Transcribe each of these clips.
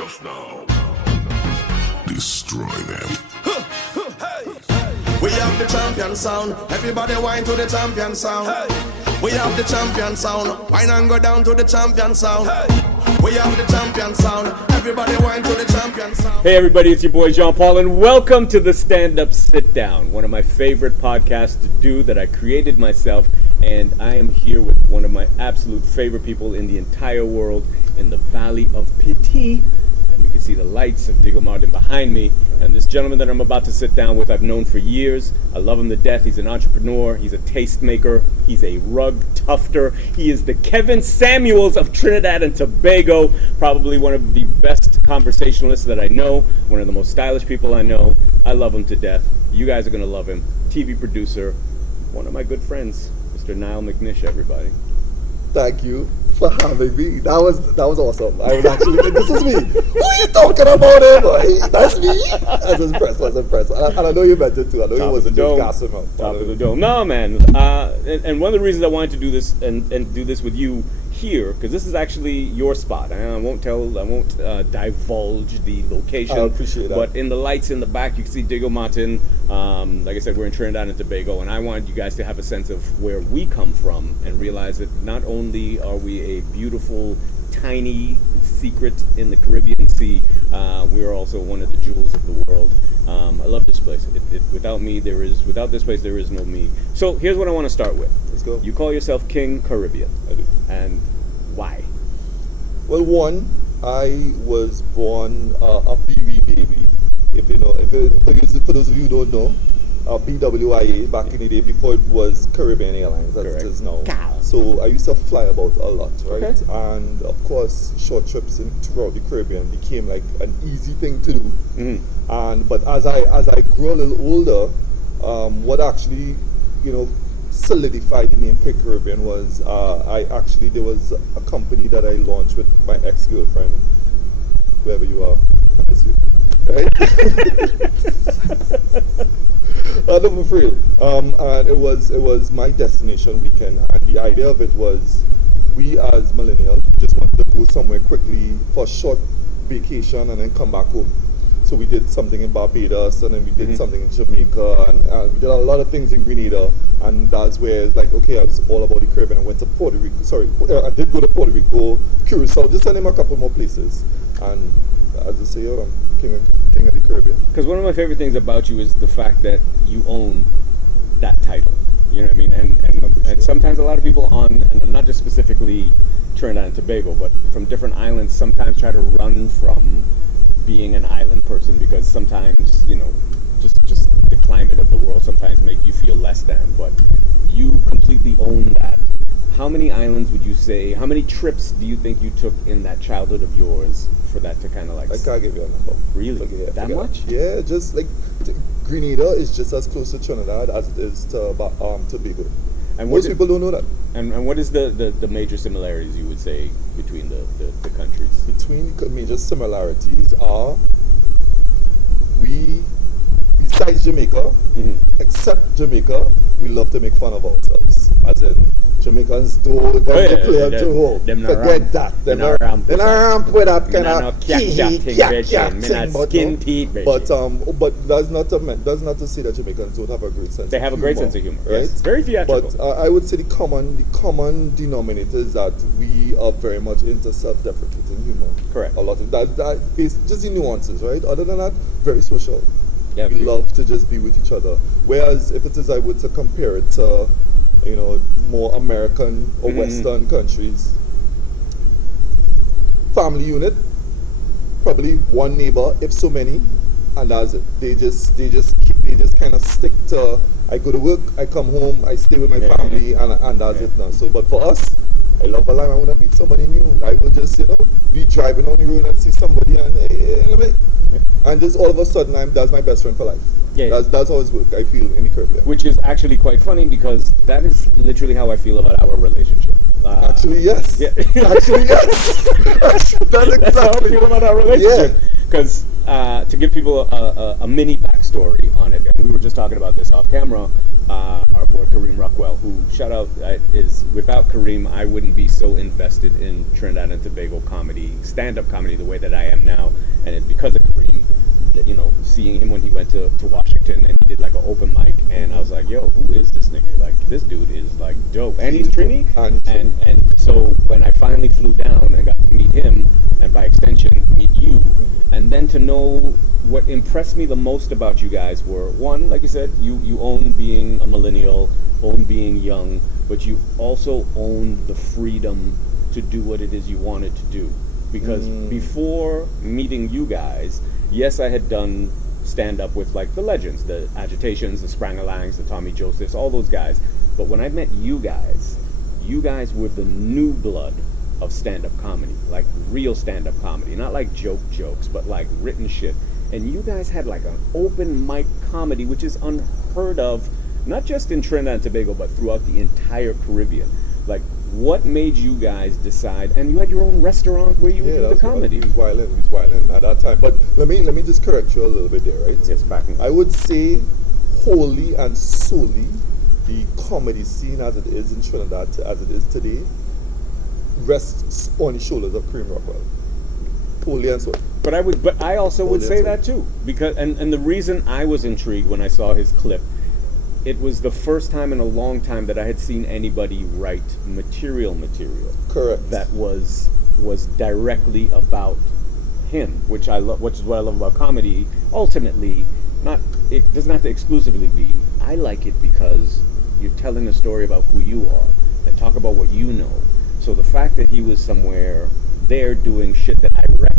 just now. Destroy them. We have the champion sound. Everybody whine to the champion sound. We have the champion sound. Whine and go down to the champion sound. We have the champion sound. Everybody whine to the champion sound. Hey everybody, it's your boy Jean Paul, and welcome to the Stand Up Sit Down, one of my favorite podcasts to do that I created myself, and I am here with one of my absolute favorite people in the entire world, in the Valley of Piti. And you can see the lights of Diego Martin behind me. And this gentleman that I'm about to sit down with, I've known for years. I love him to death. He's an entrepreneur. He's a tastemaker. He's a rug tufter. He is the Kevin Samuels of Trinidad and Tobago. Probably one of the best conversationalists that I know. One of the most stylish people I know. I love him to death. You guys are going to love him. TV producer. One of my good friends, Mr. Niall McNish, everybody. Thank you for having me. That was awesome. I was actually, this is me. Who are you talking about, boy? That's me. I was impressed. And I know you meant it too. I know you wasn't just gassing out. Top of the dome. No, man. And one of the reasons I wanted to do this and do this with you here, because this is actually your spot. I won't divulge the location. I appreciate that. But in the lights in the back, you can see Diego Martin. Like I said, we're in Trinidad and Tobago, and I wanted you guys to have a sense of where we come from and realize that not only are we a beautiful, tiny secret in the Caribbean Sea, we are also one of the jewels of the world. I love this place. Without this place, there is no me. So here's what I want to start with. Let's go. You call yourself King Caribbean. I do. And why? Well, one, I was born a BW baby. For those of you who don't know, BWIA back in the day before it was Caribbean Airlines, as it is now. So I used to fly about a lot, right? Okay. And of course, short trips throughout the Caribbean became like an easy thing to do. Mm-hmm. But as I grew a little older, what actually, solidified the name King Caribbean was there was a company that I launched with my ex-girlfriend, wherever you are, I miss you, right? No, for real. And it was my destination weekend, and the idea of it was we as millennials we just wanted to go somewhere quickly for a short vacation and then come back home. So we did something in Barbados, and then we did something in Jamaica, and we did a lot of things in Grenada, and that's where it's like, okay, I was all about the Caribbean. I went to Puerto Rico. Sorry, I did go to Puerto Rico, Curacao, just to name a couple more places. And as I say, I'm king of the Caribbean. Because one of my favorite things about you is the fact that you own that title. You know what I mean? And sometimes a lot of people and not just specifically Trinidad and Tobago, but from different islands, sometimes try to run from being an island person because sometimes, just the climate of the world sometimes make you feel less than. But you completely own that. How many islands would you say, how many trips do you think you took in that childhood of yours for that to kind of like... I can't give you a number. Really? That much? Yeah, just like Grenada is just as close to Trinidad as it is to Tobago. And most people don't know that. And what is the major similarities you would say between the countries? Between the major similarities are besides Jamaica, except Jamaica, we love to make fun of ourselves. As in, Jamaicans don't declare to home. Forget that. They're not ramp with that kind of thing. But that's not to say that Jamaicans don't have a great sense of humor. They have a great sense of humor, right? Yes. Very theatrical. But I would say the common denominator is that we are very much into self-deprecating humor. Correct. A lot of that just the nuances, right? Other than that, very social. Yeah, we love to just be with each other. Whereas if it is, I would to compare it to, more American or Western countries. Family unit, probably one neighbor, if so many, and that's it. They just kind of stick to. I go to work, I come home, I stay with my family, and that's it now. So, but for us, I love a line. I want to meet somebody new. I will just, be driving on the road and see somebody, and just all of a sudden, that's my best friend for life. Yeah, that's how it's work. I feel in the Caribbean, which is actually quite funny because that is literally how I feel about our relationship. Actually, yes. Yeah. Actually, yes. That's exactly how I feel about our relationship. Because to give people a mini backstory on it, and we were just talking about this off camera. our boy Kareem Rockwell, who, shout out, is, without Kareem, I wouldn't be so invested in Trinidad and Tobago comedy, stand-up comedy, the way that I am now. And it's because of Kareem, that, you know, seeing him when he went to Washington and he did like an open mic, and I was like, yo, who is this nigga? Like, this dude is like dope. And he's Trini. And so when I finally flew down and got to meet him, and by extension, meet you, and then to know what impressed me the most about you guys were, one, like you said, you own being a millennial, own being young, but you also own the freedom to do what it is you wanted to do. Because before meeting you guys, yes, I had done stand-up with like the legends, the Agitations, the Sprangalangs, the Tommy Josephs, all those guys. But when I met you guys were the new blood of stand-up comedy, like real stand-up comedy, not like jokes, but like written shit. And you guys had like an open mic comedy, which is unheard of, not just in Trinidad and Tobago, but throughout the entire Caribbean. Like, what made you guys decide? And you had your own restaurant where you would do the comedy. He was wildin' at that time. But let me just correct you a little bit there, right? Yes, backing. I would say wholly and solely the comedy scene as it is in Trinidad, as it is today, rests on the shoulders of Kareem Rockwell. Wholly and solely. But I also would say that too, because and the reason I was intrigued when I saw his clip, it was the first time in a long time that I had seen anybody write material. Correct. That was directly about him, which I love, which is what I love about comedy. Ultimately, it doesn't have to exclusively be. I like it because you're telling a story about who you are and talk about what you know. So the fact that he was somewhere there doing shit that I recognized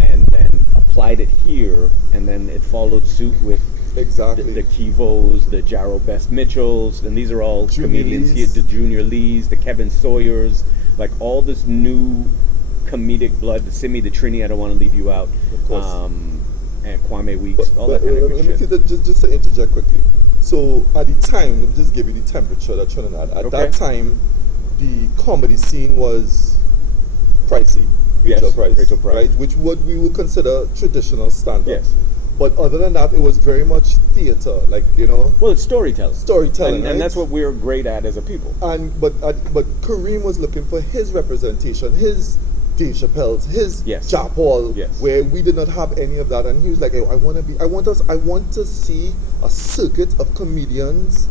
and then applied it here, and then it followed suit with the Kivos, the Jarro Best Mitchells, and these are all comedians here, the Junior Lees, the Kevin Sawyers, like all this new comedic blood, the Simi, the Trini, I don't want to leave you out, of course. And Kwame Weeks, all that kind of good shit. Let me just to interject quickly. So at the time, let me just give you the temperature that Trinidad. At that time, the comedy scene was pricey. Rachel Price, right? Which what we would consider traditional stand-up. Yes. But other than that, it was very much theater, like, you know. Well, it's storytelling. Right? And that's what we're great at as a people. But Kareem was looking for his representation, his Dave Chappelle's, his Jack Paul, where we did not have any of that, and he was like, hey, I want to see a circuit of comedians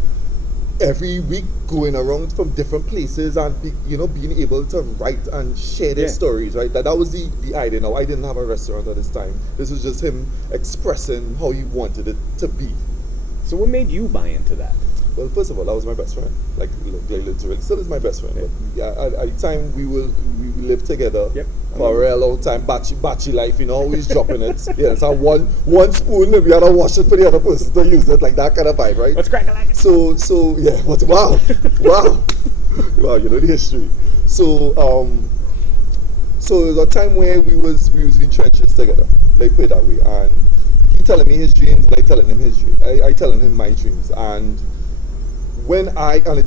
every week going around from different places and being able to write and share their stories, right? That was the idea. Now, I didn't have a restaurant at this time. This was just him expressing how he wanted it to be. So what made you buy into that? Well, first of all, that was my best friend. Like literally, still is my best friend. But at the time we lived together for a real long time. Batchy life, always dropping it. So one spoon, we had to wash it for the other person to use it, like that kind of vibe, right? Let's crack a like. So yeah. But wow, the history. So there was a time where we was in the trenches together, like put it that way, and he telling me his dreams, and I telling him his dreams. I telling him my dreams, and it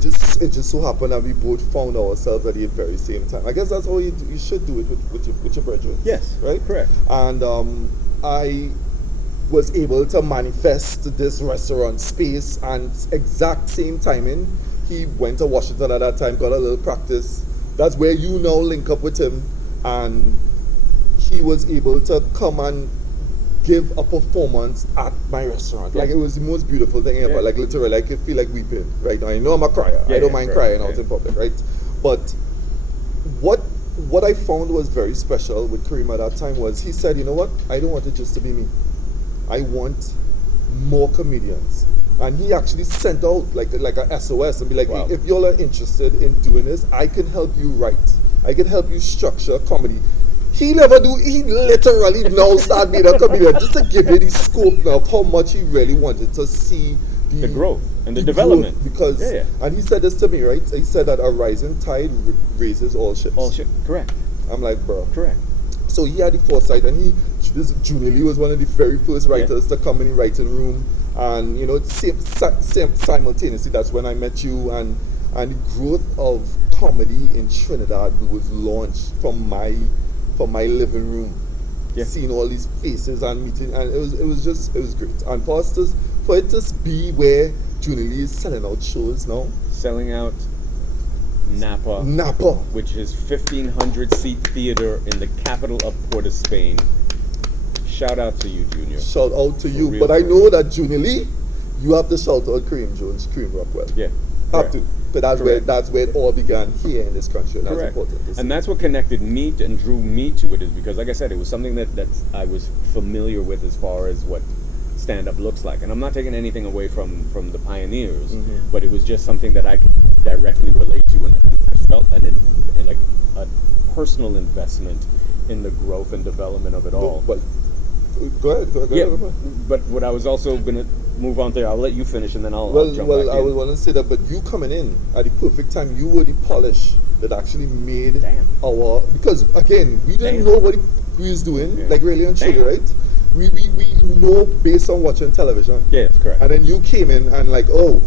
just so happened that we both found ourselves at the very same time. I guess that's how you should do it with your brethren. Yes, right, correct. And I was able to manifest this restaurant space, and exact same timing, he went to Washington at that time, got a little practice. That's where you now link up with him, and he was able to come and give a performance at my restaurant. Like, it was the most beautiful thing ever. Like, literally, I could feel like weeping right now. I know I'm a crier. I don't mind crying out in public, right? But what I found was very special with Kareem at that time was he said, you know what? I don't want it just to be me. I want more comedians. And he actually sent out like a SOS and be like, hey, if y'all are interested in doing this, I can help you write. I can help you structure comedy. He literally now started being a comedian just to give you the scope now of how much he really wanted to see the growth and the development. Because, and he said this to me, right? He said that a rising tide raises all ships. All ships, correct. I'm like, bro. Correct. So he had the foresight, and Junior Lee was one of the very first writers to come in the writing room, and simultaneously that's when I met you, and the growth of comedy in Trinidad was launched from my living room, seeing all these faces and meeting, and it was great. And for it to be where Junie Lee is selling out shows now. Selling out Napa, which is 1,500 seat theater in the capital of Port of Spain. Shout out to you, Junior. Shout out to you. real, But I for know real. that Junie Lee, you have to shout out Kareem Jones, Kareem Rockwell. Yeah. Have to. Because Correct. that's where it all began here in this country. That's Correct. important. And that's what connected me and drew me to it, is because, like I said, it was something that I was familiar with as far as what stand-up looks like. And I'm not taking anything away from the pioneers, but it was just something that I could directly relate to, and I felt like a personal investment in the growth and development of it all. But go ahead. Yeah, but what I was also going to move on there, I'll let you finish and then I'll jump back I in. would want to say that, but you coming in at the perfect time, you were the polish that actually made our, because again, we didn't know what we was doing, like really and truly, right? We know based on watching television. Yes, correct. And then you came in and like, oh,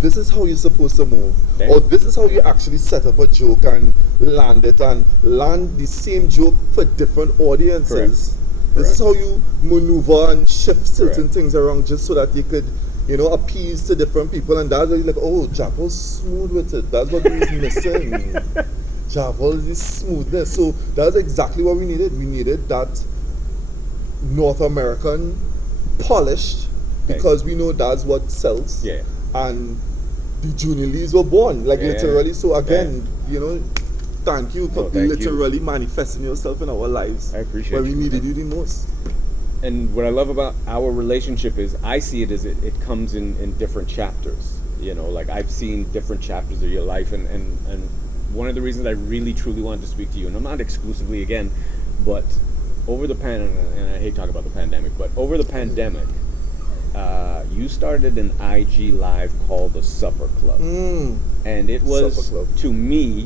this is how you're supposed to move. Oh, this is how you actually set up a joke and land it, and land the same joke for different audiences. This is how you maneuver and shift certain things around just so that you could, appease to different people. And that's why you're like, oh, Javel's smooth with it. That's what we was missing. Javel is smoothness. So that's exactly what we needed. We needed that North American polished, because we know that's what sells. Yeah. And the Junie Lees were born, like literally. So again, thank you for literally manifesting yourself in our lives. I appreciate when we you, needed man. you the most. And what I love about our relationship is I see it as it comes in different chapters. Like I've seen different chapters of your life, and one of the reasons I really truly wanted to speak to you, and I'm not exclusively again, but over the and I hate talking about the pandemic, but over the pandemic, you started an IG live called the Supper Club, and it was to me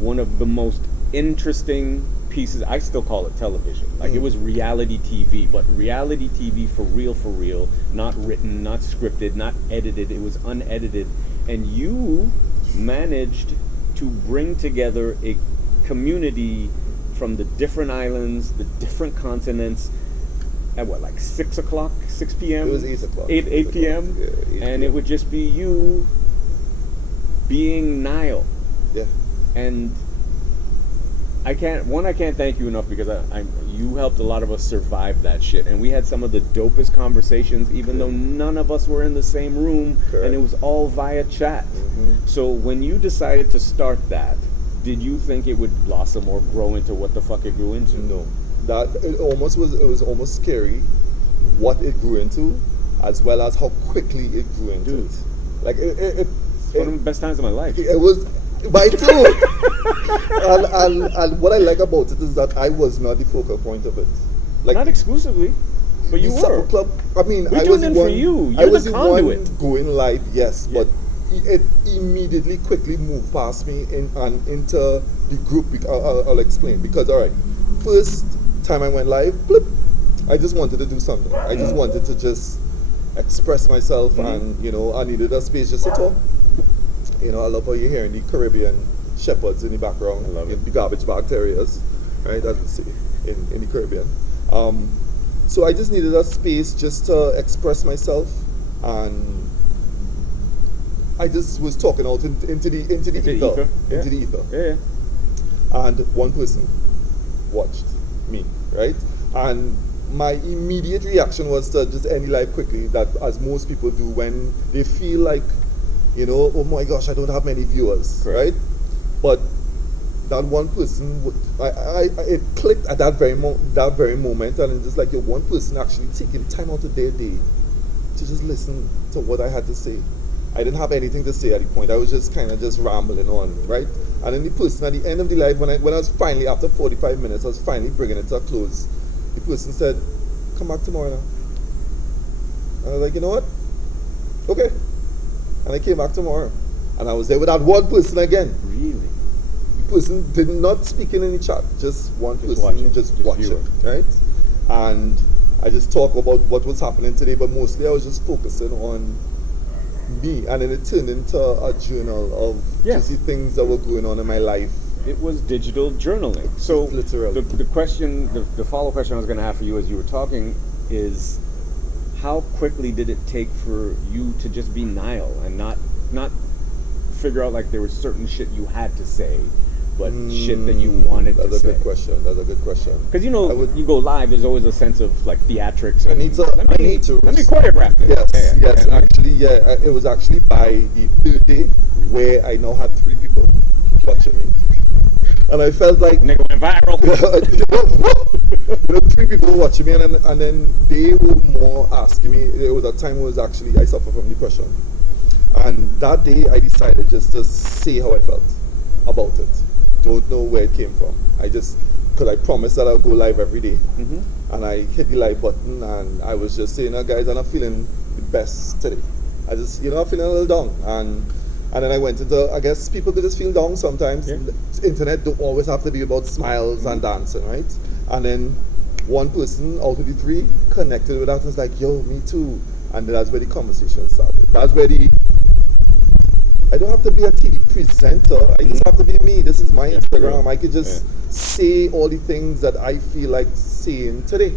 one of the most interesting pieces. I still call it television. Like it was reality TV, but reality TV for real, not written, not scripted, not edited. It was unedited, and you managed to bring together a community from the different islands, the different continents, at what, like 6 p.m.? It was 8 o'clock. 8 p.m.? Yeah, 8 and p.m. it would just be you being Niall. Yeah. And I can't thank you enough, because you helped a lot of us survive that shit. And we had some of the dopest conversations, even though none of us were in the same room, and it was all via chat. So when you decided to start that, did you think it would blossom or grow into what the fuck it grew into? No. It was almost scary what it grew into, as well as how quickly it grew into. Dude. Like It's one of the best times of my life. it was by two. and what I like about it is that I was not the focal point of it. Like, not exclusively, but you the Supper were. Club, I mean, We I tuned was in the for one, you. I You're was the the conduit. one going live, yes, Yeah. but it immediately quickly moved past me into the group. I'll explain, because all right, first time I went live, blip, I just wanted to do something. I just wanted to just express myself, and I needed a space just to talk. I love how you're hearing the Caribbean shepherds in the background. I love it. The garbage bag terriers, right, as we see in the Caribbean. So I just needed a space just to express myself, and I just was talking out into the ether. Yeah. Into the ether. Yeah. And one person watched me, right? And my immediate reaction was to just end the live quickly, that as most people do when they feel like, oh my gosh, I don't have many viewers, right? But that one person, it clicked at that very moment, and it's just like, one person actually taking time out of their day to just listen to what I had to say. I didn't have anything to say at the point. I was just kind of just rambling on, right? And then the person at the end of the live, when I was finally, after 45 minutes, I was finally bringing it to a close, the person said, come back tomorrow now. And I was like, you know what? Okay. And I came back tomorrow. And I was there with that one person again. Really? The person did not speak in any chat. Just one person, just watching, right? And I just talk about what was happening today, but mostly I was just focusing on me. And then it turned into a journal of just the things that were going on in my life. It was digital journaling. So literally, the question, the follow-up question I was going to have for you as you were talking is, how quickly did it take for you to just be Niall and not figure out like there was certain shit you had to say, but shit that you wanted to say? That's a good question. Because you go live, there's always a sense of like theatrics. And I need to let me choreograph this. Yes. Actually, it was actually by the third day where I now had 3 people watching me, and I felt like nigga went viral. 3 people were watching me, and then they were more asking me. It was a time was actually I suffered from depression, and that day I decided just to say how I felt about it. Don't know where it came from. because I promised that I'll go live every day. And I hit the live button, and I was just saying, guys, I'm not feeling the best today. I'm feeling a little down. And then I went into, I guess people could just feel down sometimes. Yeah. Internet don't always have to be about smiles and dancing, right? And then one person out of the 3 connected with that and was like, yo, me too. And that's where the conversation started. That's where I don't have to be a TV presenter. I just have to be me. This is my Instagram. I could just say all the things that I feel like saying today,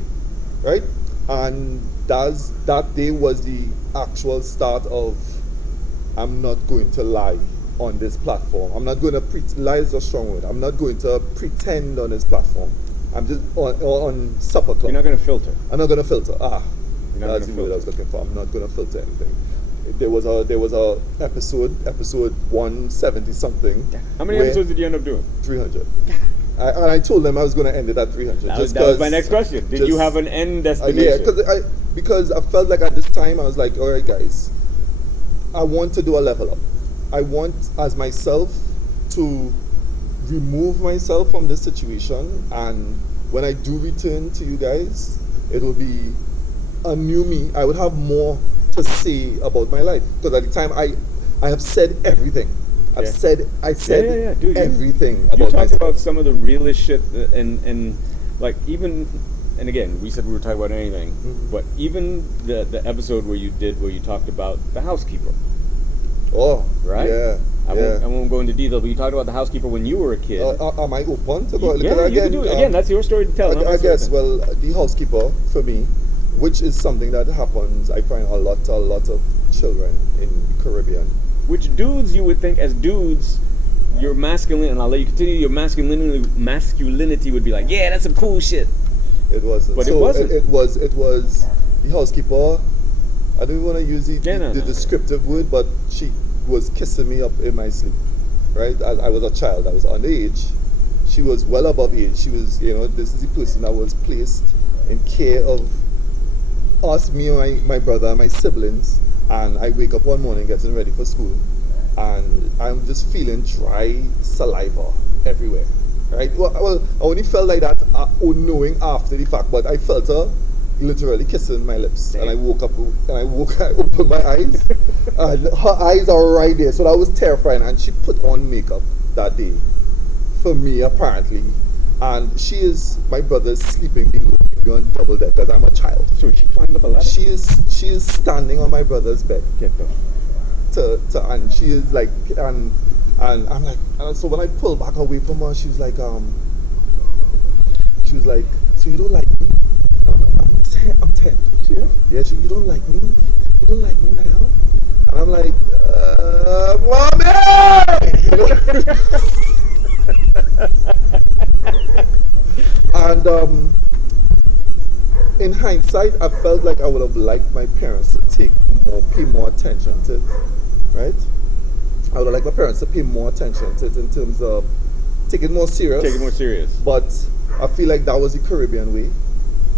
right? And that day was the actual start of, I'm not going to lie on this platform. I'm not going to lie is a strong word. I'm not going to pretend on this platform. I'm just on Supper Club. You're not going to filter. I'm not going to filter. You're not That's the word I was looking for. I'm not going to filter anything. There was a episode 170 something. How many episodes did you end up doing? 300. And I told them I was going to end it at 300. That was my next question. Did you have an end destination? Because I felt like at this time I was like, all right, guys, I want to do a level up. I want, as myself, to remove myself from this situation, and when I do return to you guys, it will be a new me. I would have more to say about my life, because at the time I have said everything. I said Dude, everything you about talked myself. about some of the realest shit, and like even, and again, we said we were talking about anything, but even the episode where you talked about the housekeeper. Oh, right? Yeah. I won't go into detail, but you talked about the housekeeper when you were a kid. Am I open to go? Yeah, you can do it. Again, that's your story to tell. I guess, well, the housekeeper, for me, which is something that happens, I find a lot of children in the Caribbean. Which dudes, you would think, as dudes, your masculine, and I'll let you continue, your masculinity would be like, yeah, that's some cool shit. It wasn't. But it wasn't. It was the housekeeper. I don't want to use the descriptive word, but she was kissing me up in my sleep, right? I was a child. I was underage. She was well above age. She was, this is the person that was placed in care of us, me and my brother and my siblings. And I wake up one morning getting ready for school, and I'm just feeling dry saliva everywhere, right? Well, I only felt like that unknowing after the fact, but I felt her literally kissing my lips. Damn. And I woke up, I opened my eyes, and her eyes are right there. So that was terrifying. And she put on makeup that day for me, apparently. And she is, my brother's sleeping below me on double deck because I'm a child. So she climbed up a ladder? She is standing on my brother's bed. Get the and she is like, and I'm like, so when I pull back away from her, she was like, so you don't like me? I'm 10. Serious? Yeah, you don't like me? You don't like me now? And I'm like, Mommy! And in hindsight, I felt like I would have liked my parents to pay more attention to it, right? I would have liked my parents to pay more attention to it in terms of take it more serious. But I feel like that was the Caribbean way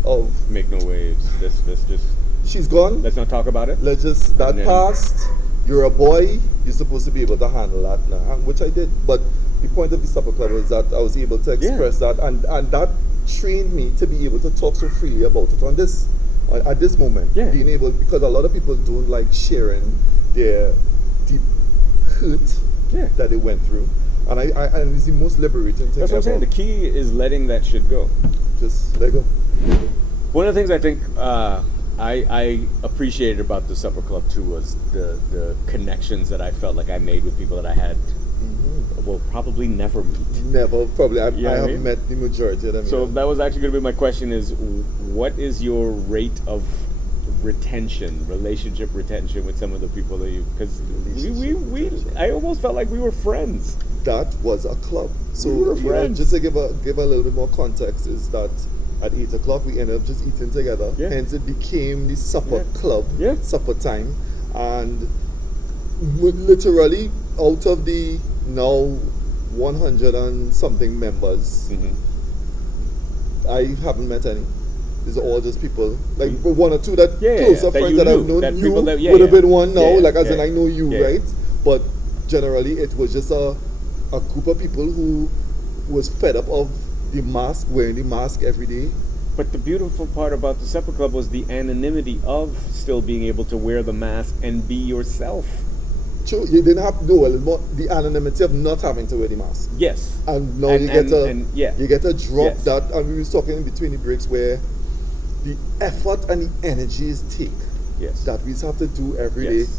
of make no waves. Let's just. She's gone. Let's not talk about it. Let's just passed. You're a boy. You're supposed to be able to handle that now, which I did. But the point of the Supper Club was that I was able to express that, and that trained me to be able to talk so freely about it at this moment. Yeah. Being able, because a lot of people don't like sharing their deep hurt that they went through, and and it's the most liberating thing. That's what I'm saying. The key is letting that shit go. Just let go. One of the things I think I appreciated about the Supper Club too was the connections that I felt like I made with people that I had will probably never meet. Never, probably. I haven't met the majority of them. So that was actually going to be my question: is what is your rate of relationship retention with some of the people that you, because I almost felt like we were friends. That was a club. So We were you know, friends. just to give a little bit more context is that at 8 o'clock we ended up just eating together. Yeah. Hence it became the supper club, Yeah. supper time. And literally out of the now 100 and something members, I haven't met any. These are all just people, like one or two that closer that friends you that I've knew, known. that You people that- would have been one now, Yeah, like as in yeah. I know you, Yeah. right? But generally it was just a group of people who was fed up of the mask, wearing the mask every day. But the beautiful part about the supper club was the anonymity of still being able to wear the mask and be yourself. True, you didn't have the anonymity of not having to wear the mask. Yes. And now And- you get and- yeah. you get a drop Yes. that, and we was talking in between the breaks where the effort and the energy is take Yes. that we have to do every day Yes.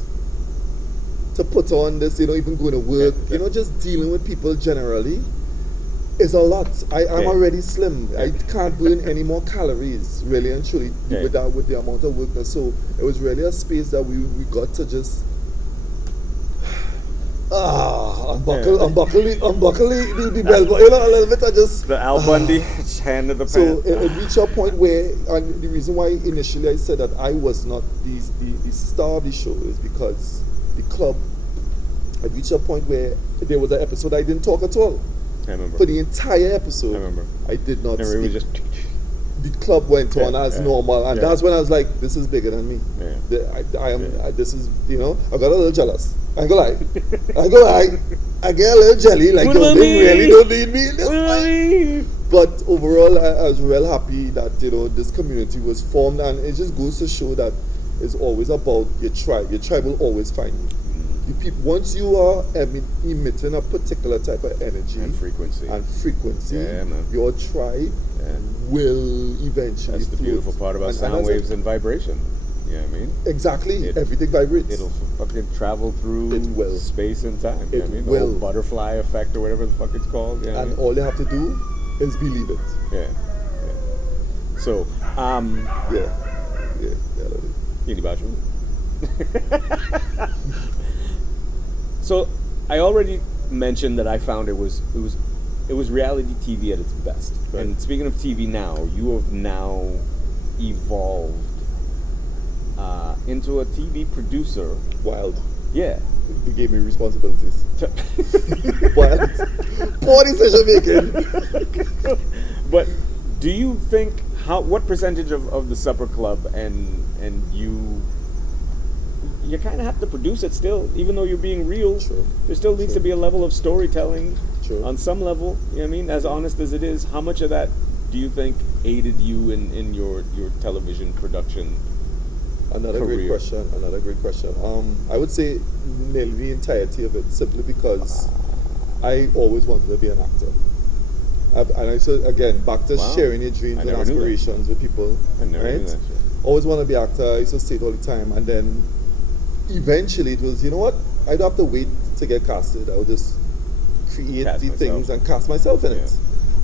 to put on this, even going to work, Yeah. just dealing with people generally is a lot. I'm Yeah. already slim. I can't burn any more calories, really and truly, Yeah. with the amount of work. So it was really a space that we got to just unbuckle the belt, but a little bit. I just The Al Bundy hand of the so pants. it reached a point where, and the reason why initially I said that I was not the star of the show is because the club had reached a point where there was an episode I didn't talk at all. I remember. For the entire episode, I remember. I did not Remember, it was speak. just The club went on Yeah, as yeah, normal, and yeah. that's when I was like, "This is bigger than me." Yeah. I am. Yeah. This is, I got a little jealous. I ain't gonna lie. I ain't gonna lie. I get a little jelly. Like, What yo, about they me? really don't need me in this What about fight. me? But overall, I was real happy that this community was formed, and it just goes to show that it's always about your tribe. Your tribe will always find you. The people, once you are emitting a particular type of energy And frequency. Yeah, man. your tribe Yeah. will eventually. That's the float. beautiful part about And sound that's waves and vibration. You know what I mean? Exactly. It- Everything vibrates. It'll fucking travel through It will. space and time. You know It what I mean? will. The whole butterfly effect or whatever the fuck it's called. You know what I And mean? all you have to do is believe it. Yeah. Yeah. So, Yeah. I love it. Yini Bacho. So, I already mentioned that I found it was reality TV at its best. Right. And speaking of TV now, you have now evolved into a TV producer. Wild. Yeah. They gave me responsibilities. Wild. Poor decision making. But do you think what percentage of the supper club and you kind of have to produce it still, even though you're being real? Sure. There still needs to be a level of storytelling. Sure. On some level, you know what I mean? As honest as it is, how much of that do you think aided you in your television production? Another career? great question. I would say nearly the entirety of it, simply because I always wanted to be an actor. And I said again, back to Wow. sharing your dreams I and never knew that. aspirations with people. I never right? knew that shit. Always want to be an actor. I used to say it all the time, and then eventually it was, you know what? I don't have to wait to get casted. I would just create Cast the myself. things and cast myself in it.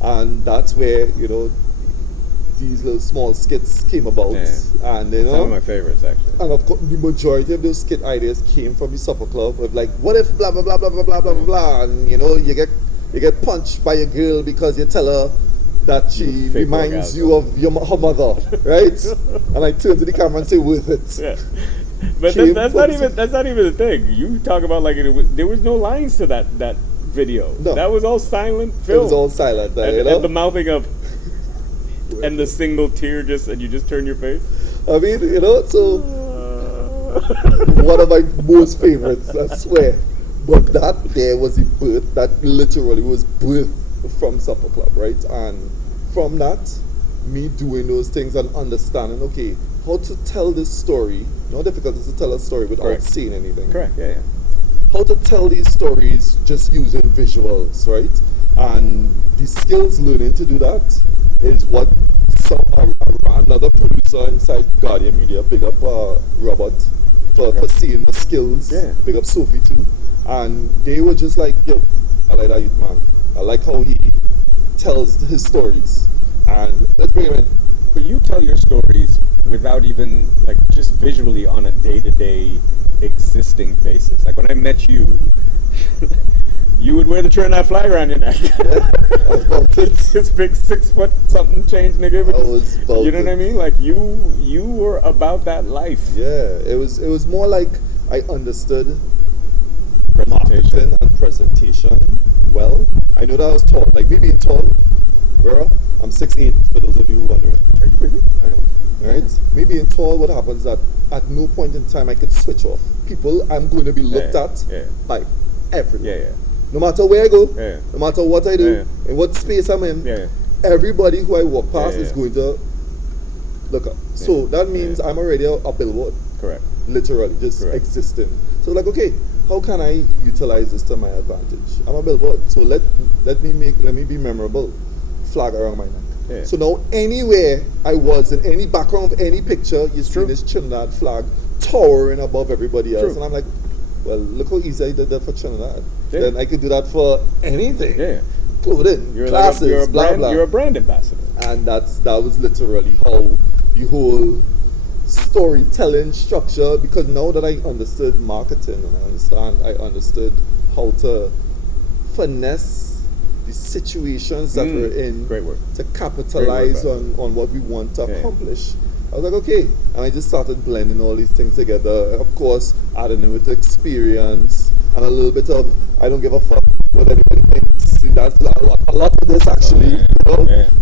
Yeah. And that's where these little small skits came about. Yeah. And Some of my favorites, actually. and of course, the majority of those skit ideas came from the supper club with like, what if blah blah blah blah blah blah blah blah blah, and you get punched by a girl because you tell her that she Fake reminds orgasm. you of her mother, right? And I turn to the camera and say, worth it. Yeah. But Came that's from- not even the thing. You talk about like there was no lines to that video. No. That was all silent It film. was all silent, and the mouthing of and the single tear and you just turn your face. I mean, so one of my most favorites, I swear. But that there was the birth, that literally was birth from Supper Club, right? And from that, me doing those things and understanding, okay, how to tell this story. Not difficult to tell a story without Correct. saying anything. Correct. Yeah. How to tell these stories just using visuals, right? And the skills learning to do that is what another producer inside Guardian Media, big up Robert for seeing the skills, Yeah. big up Sophie too, and they were just like, yo, I like that youth man, I like how he tells his stories, and let's bring him in. But you tell your stories without even like just visually on a day-to-day existing basis. Like when I met you, you would wear the Trinidad flag around your neck. I was about it. This big 6 foot something change, nigga. I was about you know what I it. mean? Like you were about that life. Yeah, it was more like I understood Presentation. marketing and presentation well. I know that I was tall. Like me being tall, bro, I'm 6'8", for those of you who are wondering. Are you with me? I am. Right? Me being tall, what happens is that at no point in time I could switch off. People, I'm going to be looked Yeah, at yeah. by everyone. Yeah. No matter where I go, Yeah. no matter what I do, Yeah. in what space I'm in, Yeah. everybody who I walk past Yeah, is yeah. going to look up. So that means I'm already a billboard, Correct. literally, just Correct. existing. So like, okay, how can I utilize this to my advantage? I'm a billboard, so let me be memorable. Flag around my neck. Yeah. So now anywhere I was in any background of any picture, you see True. this Trinidad flag towering above everybody else, True. and I'm like, well, look how easy I did that for Trinidad. Yeah. Then I could do that for anything. Yeah. Clothing, You're classes, like you're a blah brand. blah. You're a brand ambassador. And that was literally how the whole storytelling structure, because now that I understood marketing and I understood how to finesse the situations that we're in Great work. to capitalize Great work, on what we want to Yeah. accomplish. I was like, okay, and I just started blending all these things together. Of course, adding it with experience and a little bit of I don't give a fuck what anybody thinks. See, that's a lot of this actually,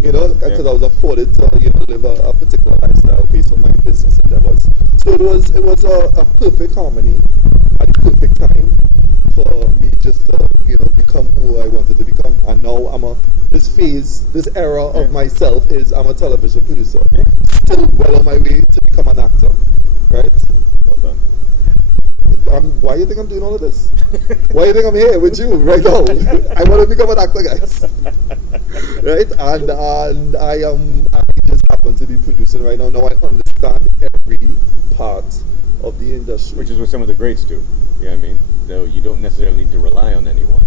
you know, because I was afforded to live a particular lifestyle based on my business endeavors. So it was a perfect harmony at the perfect time for me just to become who I wanted to become. And now this era of myself is I'm a television producer. Yeah. Still well on my way to become an actor, right? Well done. Why do you think I'm doing all of this? Why do you think I'm here with you right now? I want to become an actor, guys. Right? And I just happen to be producing right now. Now I understand every part of the industry. Which is what some of the greats do. You know what I mean? So you don't necessarily need to rely on anyone.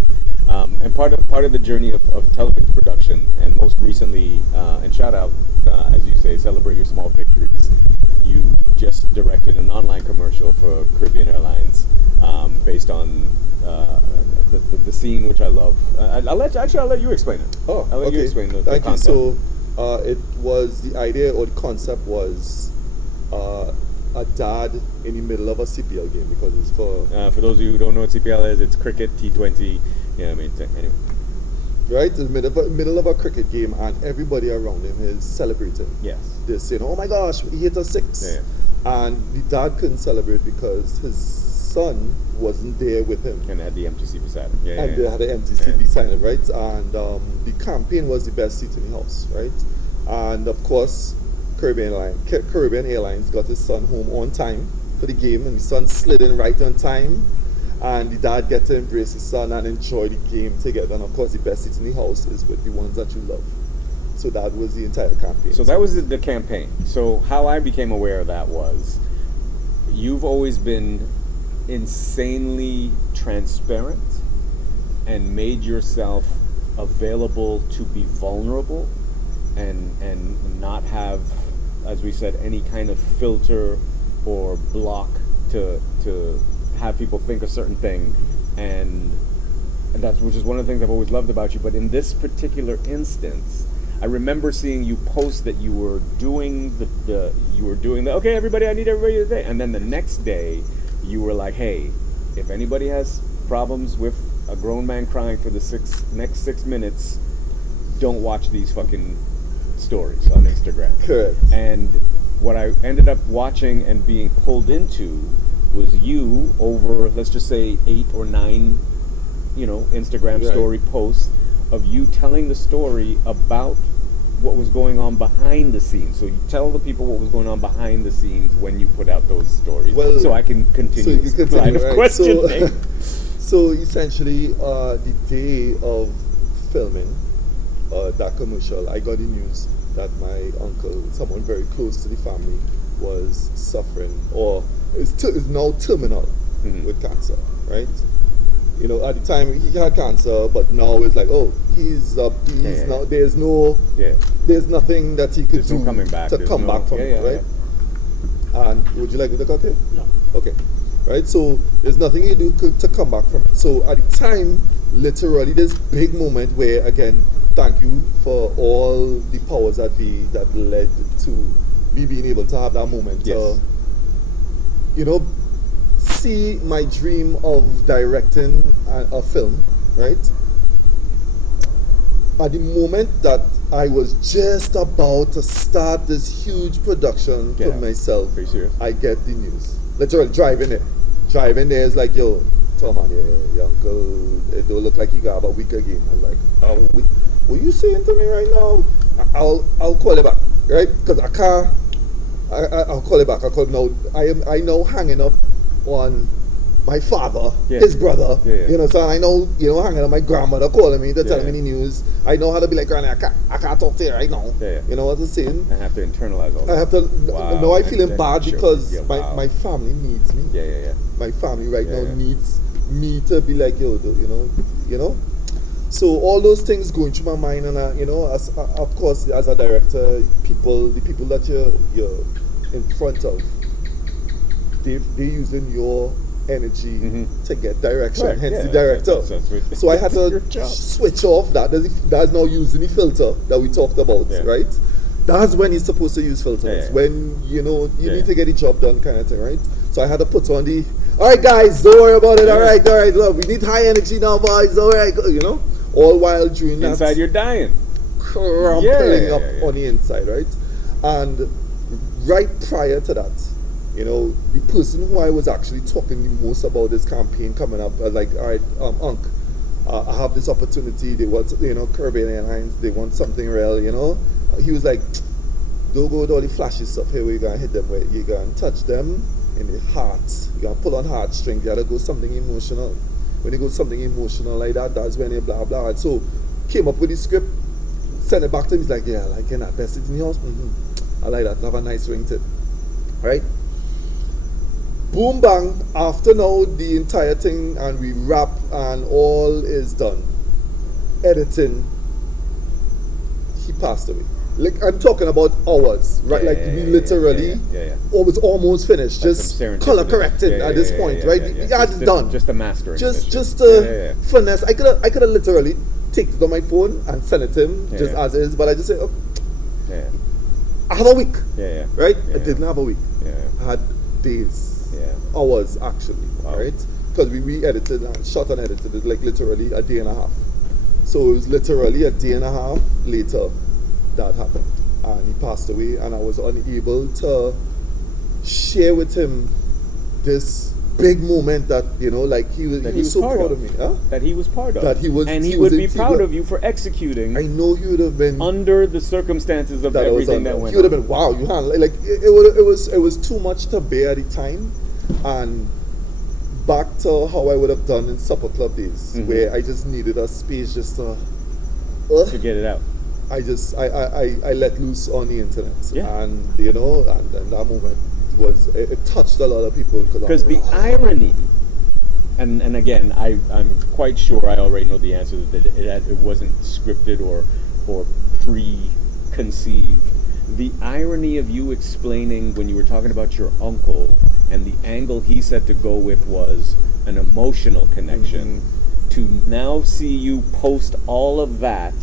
And part of the journey of television production, and most recently, and shout out, as you say, celebrate your small victories. You just directed an online commercial for Caribbean Airlines, based on the scene, which I love. I'll let you explain it. Oh, I'll let okay. you explain the Thank you. concept. So, it was the idea or the concept was a dad in the middle of a CPL game, because it's For those of you who don't know what CPL is, it's cricket, T20. Yeah, I mean, anyway. right in the middle of a cricket game, and everybody around him is celebrating. Yes. They're saying, "Oh my gosh, he hit a 6." Yeah. And the dad couldn't celebrate because his son wasn't there with him. And they had the MTC beside him. Yeah, And they had an empty seat beside him, right? And the campaign was the best seat in the house, right? And of course, Caribbean Airlines got his son home on time for the game, and the son slid in right on time. And the dad get to embrace his son and enjoy the game together. And of course, the best seat in the house is with the ones that you love. So that was the entire campaign. So that was the campaign. So how I became aware of that was, you've always been insanely transparent and made yourself available to be vulnerable and not have, as we said, any kind of filter or block to have people think a certain thing, and that's, which is one of the things I've always loved about you. But in this particular instance, I remember seeing you post that you were doing the okay, everybody, I need everybody today, and then the next day you were like, hey, if anybody has problems with a grown man crying for the next 6 minutes, don't watch these fucking stories on Instagram. Correct. And what I ended up watching and being pulled into was you over, let's just say 8 or 9, Instagram Right. story posts of you telling the story about what was going on behind the scenes. So you tell the people what was going on behind the scenes when you put out those stories. Well, so I can continue so you can this line continue, of right? questioning. So essentially, the day of filming that commercial, I got the news that my uncle, someone very close to the family, was suffering or is now terminal with cancer, right? At the time he had cancer, but now it's like, oh, he's now there's nothing that he could There's do no coming back. to There's come back from it, right? And would you like me to cut it? No. Okay. Right, so there's nothing you do to come back from it. So at the time, literally, this big moment where, again, thank you for all the powers that be that led to me being able to have that moment to, you know, see my dream of directing a film, right? At the moment that I was just about to start this huge production for myself, Are you serious? I get the news. Literally driving there is like, yo, Tom, man, your uncle, it don't look like he got about a week again. I'm like, a week? What you saying to me right now? I'll call you back, right? Because I'll call you back. I know hanging up on my father, his brother, you know, so I know, you know, hanging on my grandmother calling me to tell me the news. I know how to be like, Granny, I can't talk to you right now. You know what I'm saying? I have to internalize all that. I have to. Wow. No, I feeling bad because wow. my family needs me. My family right now needs me to be like, yo, you know. So all those things going through my mind, and you know, as of course, as a director, the people that you're in front of, they're using your energy to get direction, hence the director. That's so I had to switch off that. That's now using the filter that we talked about, right? That's when you're supposed to use filters. When, you know, you need to get the job done kind of thing, right? So I had to put on the, all right, guys, don't worry about it. All right, look, we need high energy now, boys. All right, you know, all while doing that. Inside you're dying. Crumpling up on the inside, right? And right prior to that, you know, the person who I was actually talking the most about this campaign coming up, like, all right, Unc, I have this opportunity. They want, you know, Caribbean Airlines, they want something real, you know. He was like, don't go with all the flashy stuff here where you're going to hit them with. You're going to touch them in the heart. You're going to pull on heartstrings. You got to go something emotional. When you go something emotional like that, that's when you blah, blah. And so, came up with the script, sent it back to him. He's like, yeah, I like it. Best it in the house. I like that. Have a nice ring to it. Right? Boom, bang. After now, the entire thing, and we wrap, and all is done. Editing. He passed away. Like, I'm talking about hours, right? We literally was almost finished, like just color correcting at this point, right? It's done. Just a mastering. Just a finesse. I could have literally taken it on my phone and sent it to him just as is, but I just said, I have a week, right? I didn't have a week. I had days, hours actually, right? Because we edited and shot and edited it like literally a day and a half. So it was literally a day and a half later that happened, and he passed away, and I was unable to share with him this big moment that, you know, like he was so proud of me, that he was part of, that he was, and he would be proud of you for executing. I know he would have been under the circumstances of everything that went on. He would have been, wow, you handled like it was too much to bear at the time, and back to how I would have done in supper club days, where I just needed a space just to get it out. I let loose on the internet, and you know, and that moment it touched a lot of people because the irony, and again, I'm quite sure I already know the answer, that it wasn't scripted or preconceived. The irony of you explaining when you were talking about your uncle and the angle he said to go with was an emotional connection, to now see you post all of that.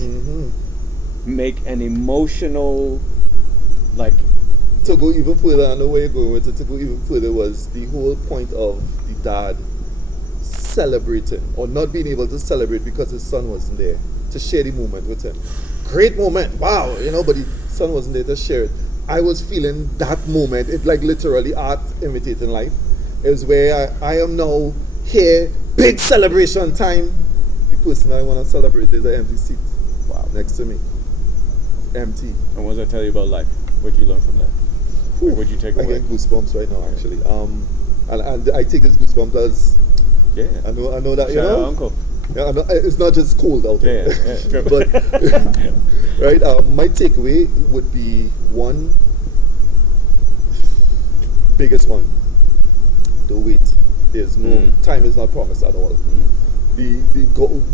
Make an emotional, like, to go even further. I know where you're going with it. To go even further was the whole point of the dad celebrating or not being able to celebrate because his son wasn't there to share the moment with him. Great moment, wow, you know, but the son wasn't there to share it. I was feeling that moment. It like literally art imitating life. It was where I am now here, big celebration time. The person I want to celebrate, there's an empty seat next to me. Empty. And what does that tell you about life? What did you learn from that? What did you take away? I get goosebumps right now, actually. And I take this goosebumps as I know that, you know, uncle. Yeah, I know, it's not just cold out there. But right, my takeaway would be one biggest one. Don't wait. There's no time is not promised at all. The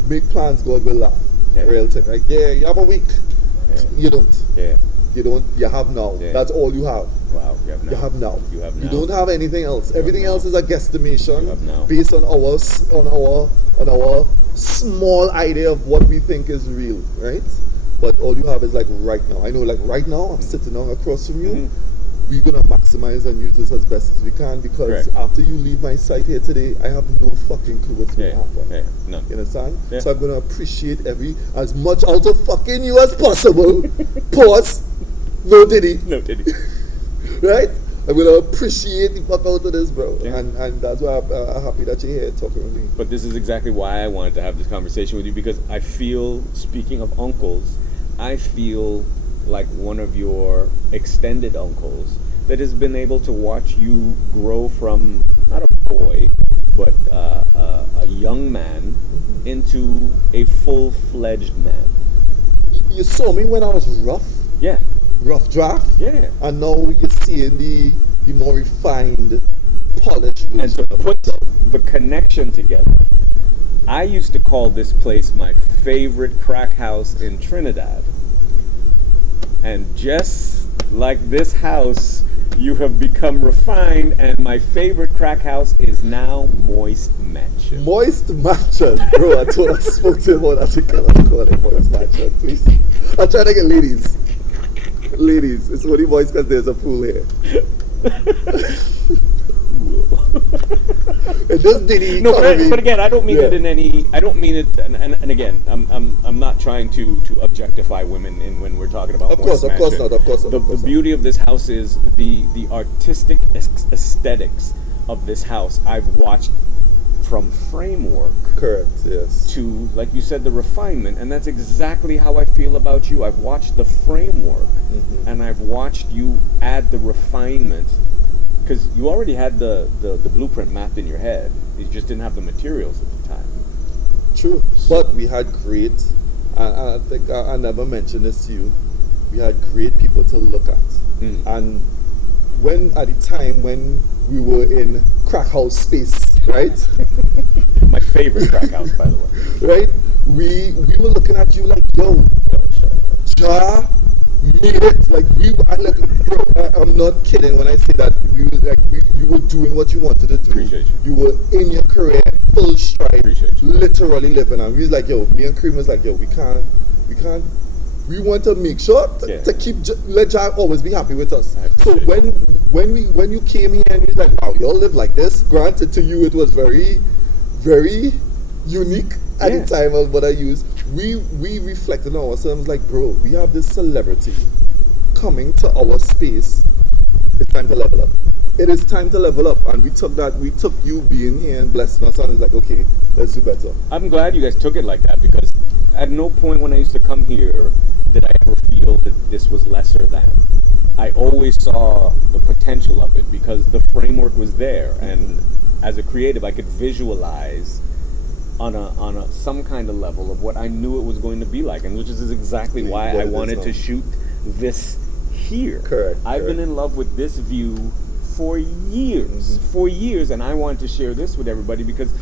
make plans, God will laugh. Real thing. Like, you have a week. You don't. You don't. You have now. That's all you have. Wow, you have now. You have now. You have You now. don't have anything else. Everything else is a guesstimation You have now. based on our small idea of what we think is real, right? But all you have is like right now. I know, like right now, I'm sitting down across from you. We're gonna maximize and use this as best as we can, because Correct. after you leave my site here today, I have no fucking clue what's gonna happen. Yeah, none. You understand? Yeah. So I'm gonna appreciate as much out of fucking you as possible. Pause. No diddy. No, did he? Right? I'm gonna appreciate the fuck out of this, bro. Yeah. And that's why I'm happy that you're here talking with me. But this is exactly why I wanted to have this conversation with you, because I feel, speaking of uncles, I feel like one of your extended uncles that has been able to watch you grow from not a boy, but a young man into a full-fledged man. You saw me when I was Yeah, rough draft, yeah. and now you're seeing the more refined, polished version And to of put myself. the connection together, I used to call this place my favorite crack house in Trinidad. And just like this house, you have become refined, and my favorite crack house is now Moist Mansion. Moist Mansion, bro. I spoke to him about that. You cannot call it Moist Mansion, please. I'm trying to get ladies. Ladies, it's only boys because there's a pool here. And this Diddy. No, but again, I don't mean Yeah. it in any. I don't mean it. And again, I'm not trying to objectify women when we're talking about. Of course not. The beauty of this house is the artistic aesthetics of this house. I've watched from framework Correct. Yes. to, like you said, the refinement, and that's exactly how I feel about you. I've watched the framework, and I've watched you add the refinement. Because you already had the blueprint mapped in your head. You just didn't have the materials at the time. True. But we had great, I think I never mentioned this to you, we had great people to look at. And at the time when we were in crack house space, right? My favorite crack house, by the way. Right? We were looking at you like, yo, Shut up. Ja made it. Like bro, I'm not kidding when I say that you were doing what you wanted to do. Appreciate you. You were in your career, full stride, Appreciate you. literally living. And we was like, yo, me and Cream was like, yo, we can't. We want to make sure to keep let Ja always be happy with us. So when you came here and you was like, wow, y'all live like this. Granted, to you it was very, very unique at the time of what I used. We reflected on ourselves like, bro, we have this celebrity coming to our space. It's time to level up. It is time to level up, and we took you being here and blessing us, and it's like, okay, let's do better. I'm glad you guys took it like that, because at no point when I used to come here did I ever feel that this was lesser than. I always saw the potential of it because the framework was there, and as a creative, I could visualize on a some kind of level of what I knew it was going to be like, and which is exactly why I wanted to shoot this here. Correct. I've been in love with this view for years, and I wanted to share this with everybody because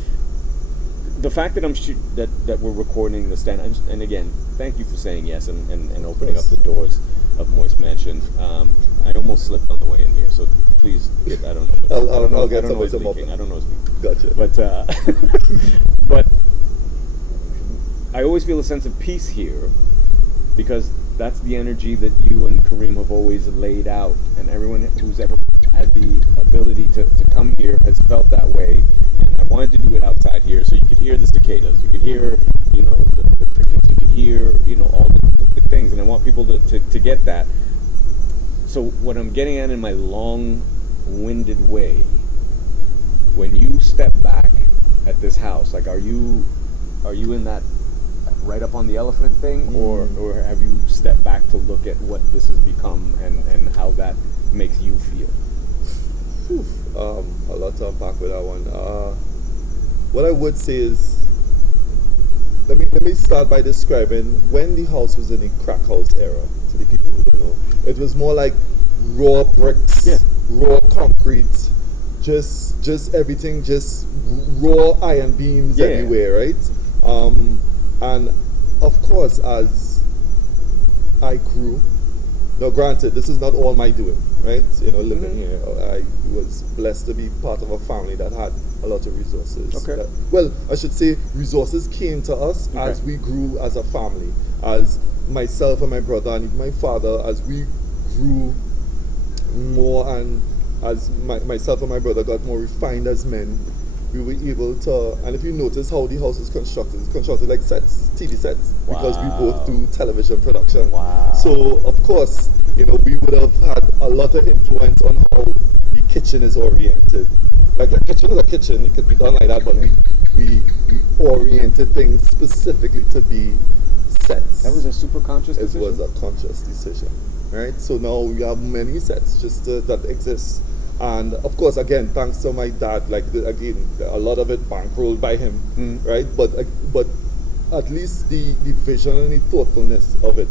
the fact that that we're recording the stand, and again, thank you for saying yes and opening up the doors of Moist Mansion. I almost slipped on the way in here, so please, I don't know. I'll get some what's of them leaking. up. I don't know what's leaking. Gotcha. But I always feel a sense of peace here because that's the energy that you and Kareem have always laid out, and everyone who's ever had the ability to come here has felt that way. And I wanted to do it outside here so you could hear the cicadas, you could hear, the crickets, you could hear, all the things, and I want people to get that. So what I'm getting at in my long-winded way, when you step back at this house, like, are you in that right up on the elephant thing, or have you stepped back to look at what this has become and how that makes you feel? A lot to unpack with that one. What I would say is, let me start by describing when the house was in the crack house era. To the people who don't know, it was more like raw bricks, raw concrete, just everything, just raw iron beams everywhere, right? And of course, as I grew, now granted, this is not all my doing. right? You know, living here, I was blessed to be part of a family that had a lot of resources. Okay. Well, I should say resources came to us as we grew as a family, as myself and my brother and even my father, as we grew more and as myself and my brother got more refined as men, we were able to, and if you notice how the house is constructed, it's constructed like sets, TV sets, because we both do television production. Wow. So, of course, you know, we would have had a lot of influence on how the kitchen is oriented. Like a kitchen is a kitchen, it could be done like that, but we oriented things specifically to be sets. That was a super conscious decision? It was a conscious decision, right? So now we have many sets just that exist. And of course, again, thanks to my dad, again, a lot of it bankrolled by him, right? But at least the vision and the thoughtfulness of it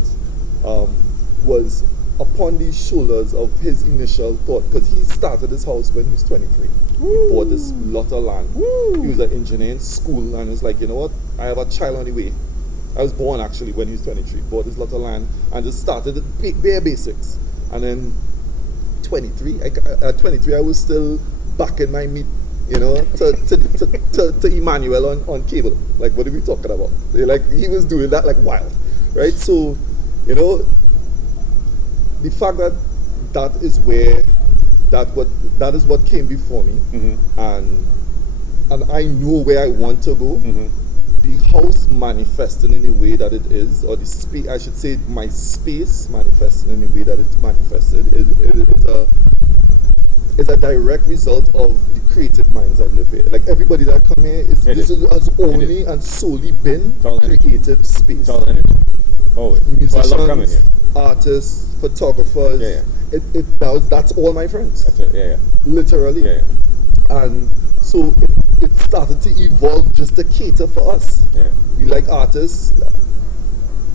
was upon the shoulders of his initial thought, because he started his house when he was 23. Woo. He bought this lot of land. Woo. He was an engineer in school and was like, you know what? I have a child on the way. I was born actually when he was 23. Bought this lot of land and just started the bare basics. And then 23, at 23, I was still back in my meat, you know, to Emmanuel on cable. Like, what are we talking about? Like, he was doing that like wild, right? So, you know, the fact that is what came before me, and I know where I want to go. The house manifesting in the way that it is, or the space, I should say, my space manifesting in the way that it's manifested is a direct result of the creative minds that live here. Like, everybody that come here has only and solely been creative space. It's all energy. Always. Musicians, I love coming here. Artists, photographers. That's all my friends. That's it. Literally. And so it started to evolve just to cater for us. We like artists.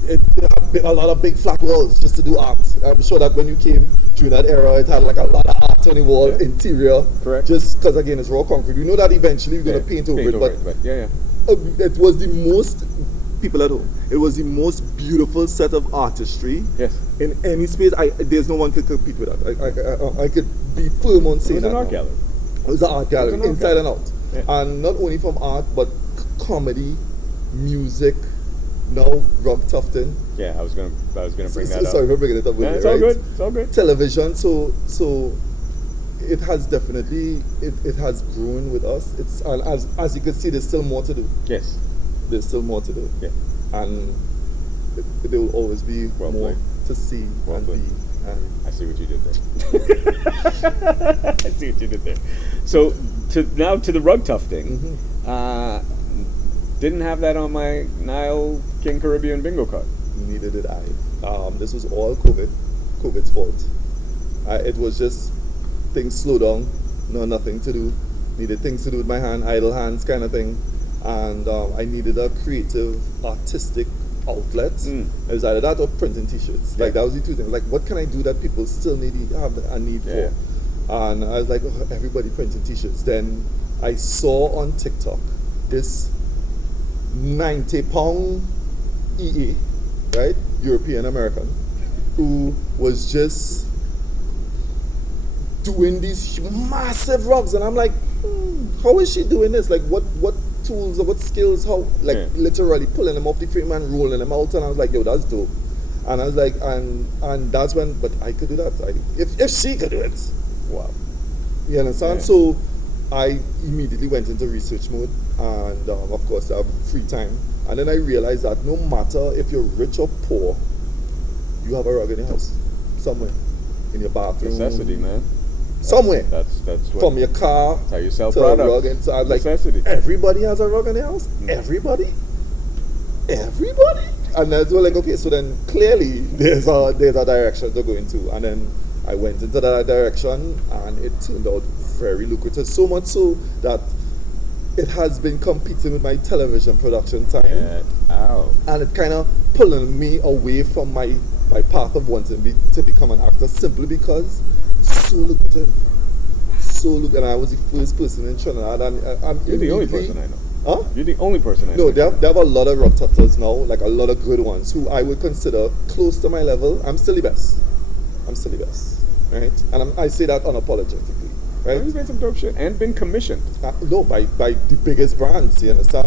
It had a lot of big flat walls just to do art. I'm sure that when you came during that era, it had like a lot of art on the wall, interior. Correct. Just because, again, it's raw concrete. We know that eventually we're going to paint over it, but it was the most, people at home, it was the most beautiful set of artistry in any space. There's no one could compete with that. I could be firm on saying that. It was an art gallery. It was an art gallery, inside and out. And not only from art, but comedy, music, now rug tufting. I was gonna bring that up. Sorry for bringing it up. It's all good. It's all good. Television. So it has definitely it has grown with us. It's, and as you can see, there's still more to do. Yes. There's still more to do. And there will always be more to see and be. I see what you did there. I see what you did there. So to the rug tufting. Didn't have that on my Niall King Caribbean bingo card. Neither did I. This was all COVID's fault. It was just things slowed down, nothing to do. Needed things to do with my idle hands kind of thing. And I needed a creative, artistic outlet. It was either that or printing t-shirts. Like, that was the two things. Like, what can I do that people still have a need for? And I was like, everybody printing t-shirts. Then I saw on TikTok this 90-pound EA, right? European American, who was just doing these massive rugs. And I'm like, how is she doing this? Like, what tools or what skills, how, like, literally pulling them off the frame and rolling them out. And I was like, yo, that's dope. And I was like, and that's when, but I could do that. If she could do it, wow. You understand? So I immediately went into research mode, and of course I have free time. And then I realized that no matter if you're rich or poor, you have a rug in your house, somewhere, in your bathroom. Necessity, man. Somewhere. That's what, from your car. That's how you sell to products. A rug. And so I was necessity. Like, everybody has a rug in their house. Everybody. And that's like, okay, so then clearly there's a direction to go into. And then I went into that direction, and it turned out very lucrative. So much so that it has been competing with my television production time. And it kind of pulling me away from my path of wanting to become an actor, simply because so lucrative. And I was the first person in Trinidad. And you're the only person I know. Huh? You're the only person I know. No, they have a lot of rug tufters now, like a lot of good ones, who I would consider close to my level. I'm still the best. right? And I say that unapologetically, right? You've made some dope shit and been commissioned. No, by the biggest brands, you understand?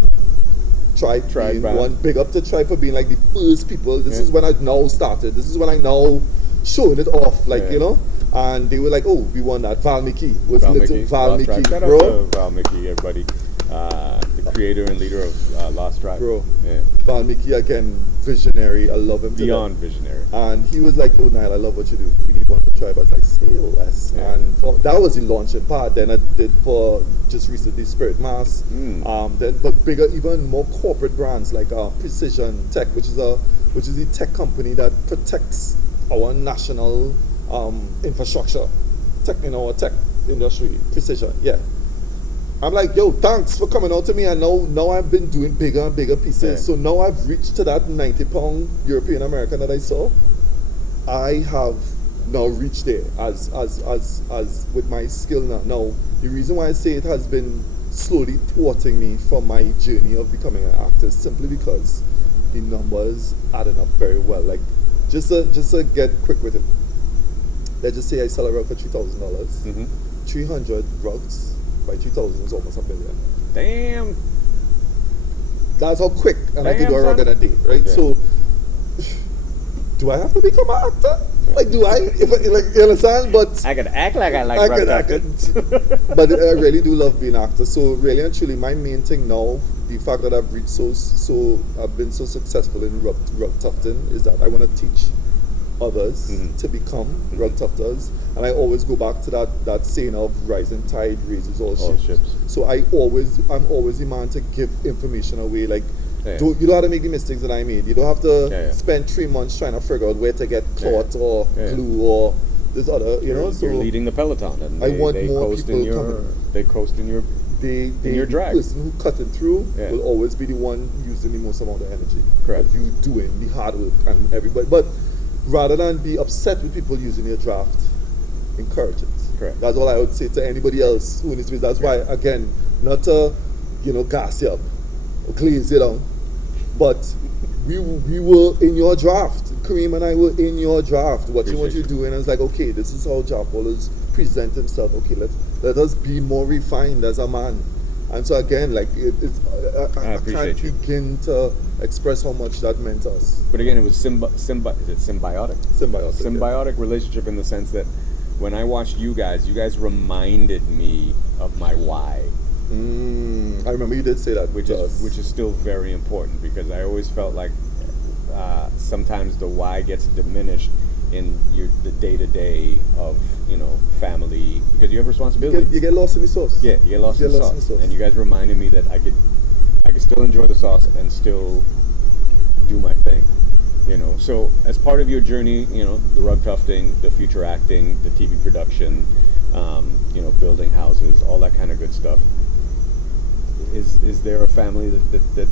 Tribe being brand. one. Big up to Tribe for being like the first people. This Yeah. is when I now started. This is when I now showing it off, like, Yeah. you know? And they were like, oh, we won that. Valmiki was Val little Mickey, Valmiki, Lost Tribe. Shout out bro. to Val Mickey, everybody. The creator and leader of Lost Tribe. Bro. Yeah. Valmiki, again, visionary. I love him. to Beyond death. visionary. And he was like, oh, Niall, I love what you do. We need one for Tribe. I was like, say less. Yeah. And that was the launching part. Then I did for just recently Spirit Mass. But bigger, even more corporate brands like Precision Tech, which is the tech company that protects our national infrastructure, in our tech industry. Precision, yeah. I'm like, yo, thanks for coming out to me. And now I've been doing bigger and bigger pieces. Yeah. So now I've reached to that 90-pound European American that I saw. I have now reached there as with my skill now. Now, the reason why I say it has been slowly thwarting me from my journey of becoming an actor is simply because the numbers adding up very well. Like, just to get quick with it. Let's just say I sell a rug for $3,000. 300 rugs by 3,000 is almost $1 million. Damn. That's how quick and I can Damn, do a rug in son. a day, right? Yeah. So, do I have to become an actor? Like, do I? You understand? But I could act like I like I rug could, doctor. but I really do love being an actor. So really and truly, my main thing now, the fact that I've reached I've been so successful in rug tufting is that I want to teach others to become rug tufters. And I always go back to that saying of rising tide raises all ships. So I'm always the man to give information away. Like, you don't have to make the mistakes that I made. You don't have to spend 3 months trying to figure out where to get cloth or glue or this other, you know. So you're leading the peloton, and I want more people coming. They coast in your your drag. The person who cutting through will always be the one using the most amount of energy. Correct. But you doing the hard work and everybody. But rather than be upset with people using your draft, encourage it. Correct. That's all I would say to anybody else who needs to. That's why, again, not to gas you up or glaze you down, but we were in your draft. Kareem and I were in your draft, watching what you're doing. And it's like, okay, this is how Jack Wallace present himself. Okay, let us be more refined as a man. And so again, like I can't begin to express how much that meant to us. But again, it was symbiotic? Symbiotic relationship in the sense that when I watched you guys reminded me of my why. I remember you did say that, which is still very important, because I always felt like sometimes the why gets diminished in the day-to-day of family, because you have responsibilities. You get lost in the sauce. Yeah, you get lost in the sauce. And you guys reminded me that I could still enjoy the sauce and still do my thing. So as part of your journey, the rug tufting, the future acting, the TV production, building houses, all that kind of good stuff. Is there a family that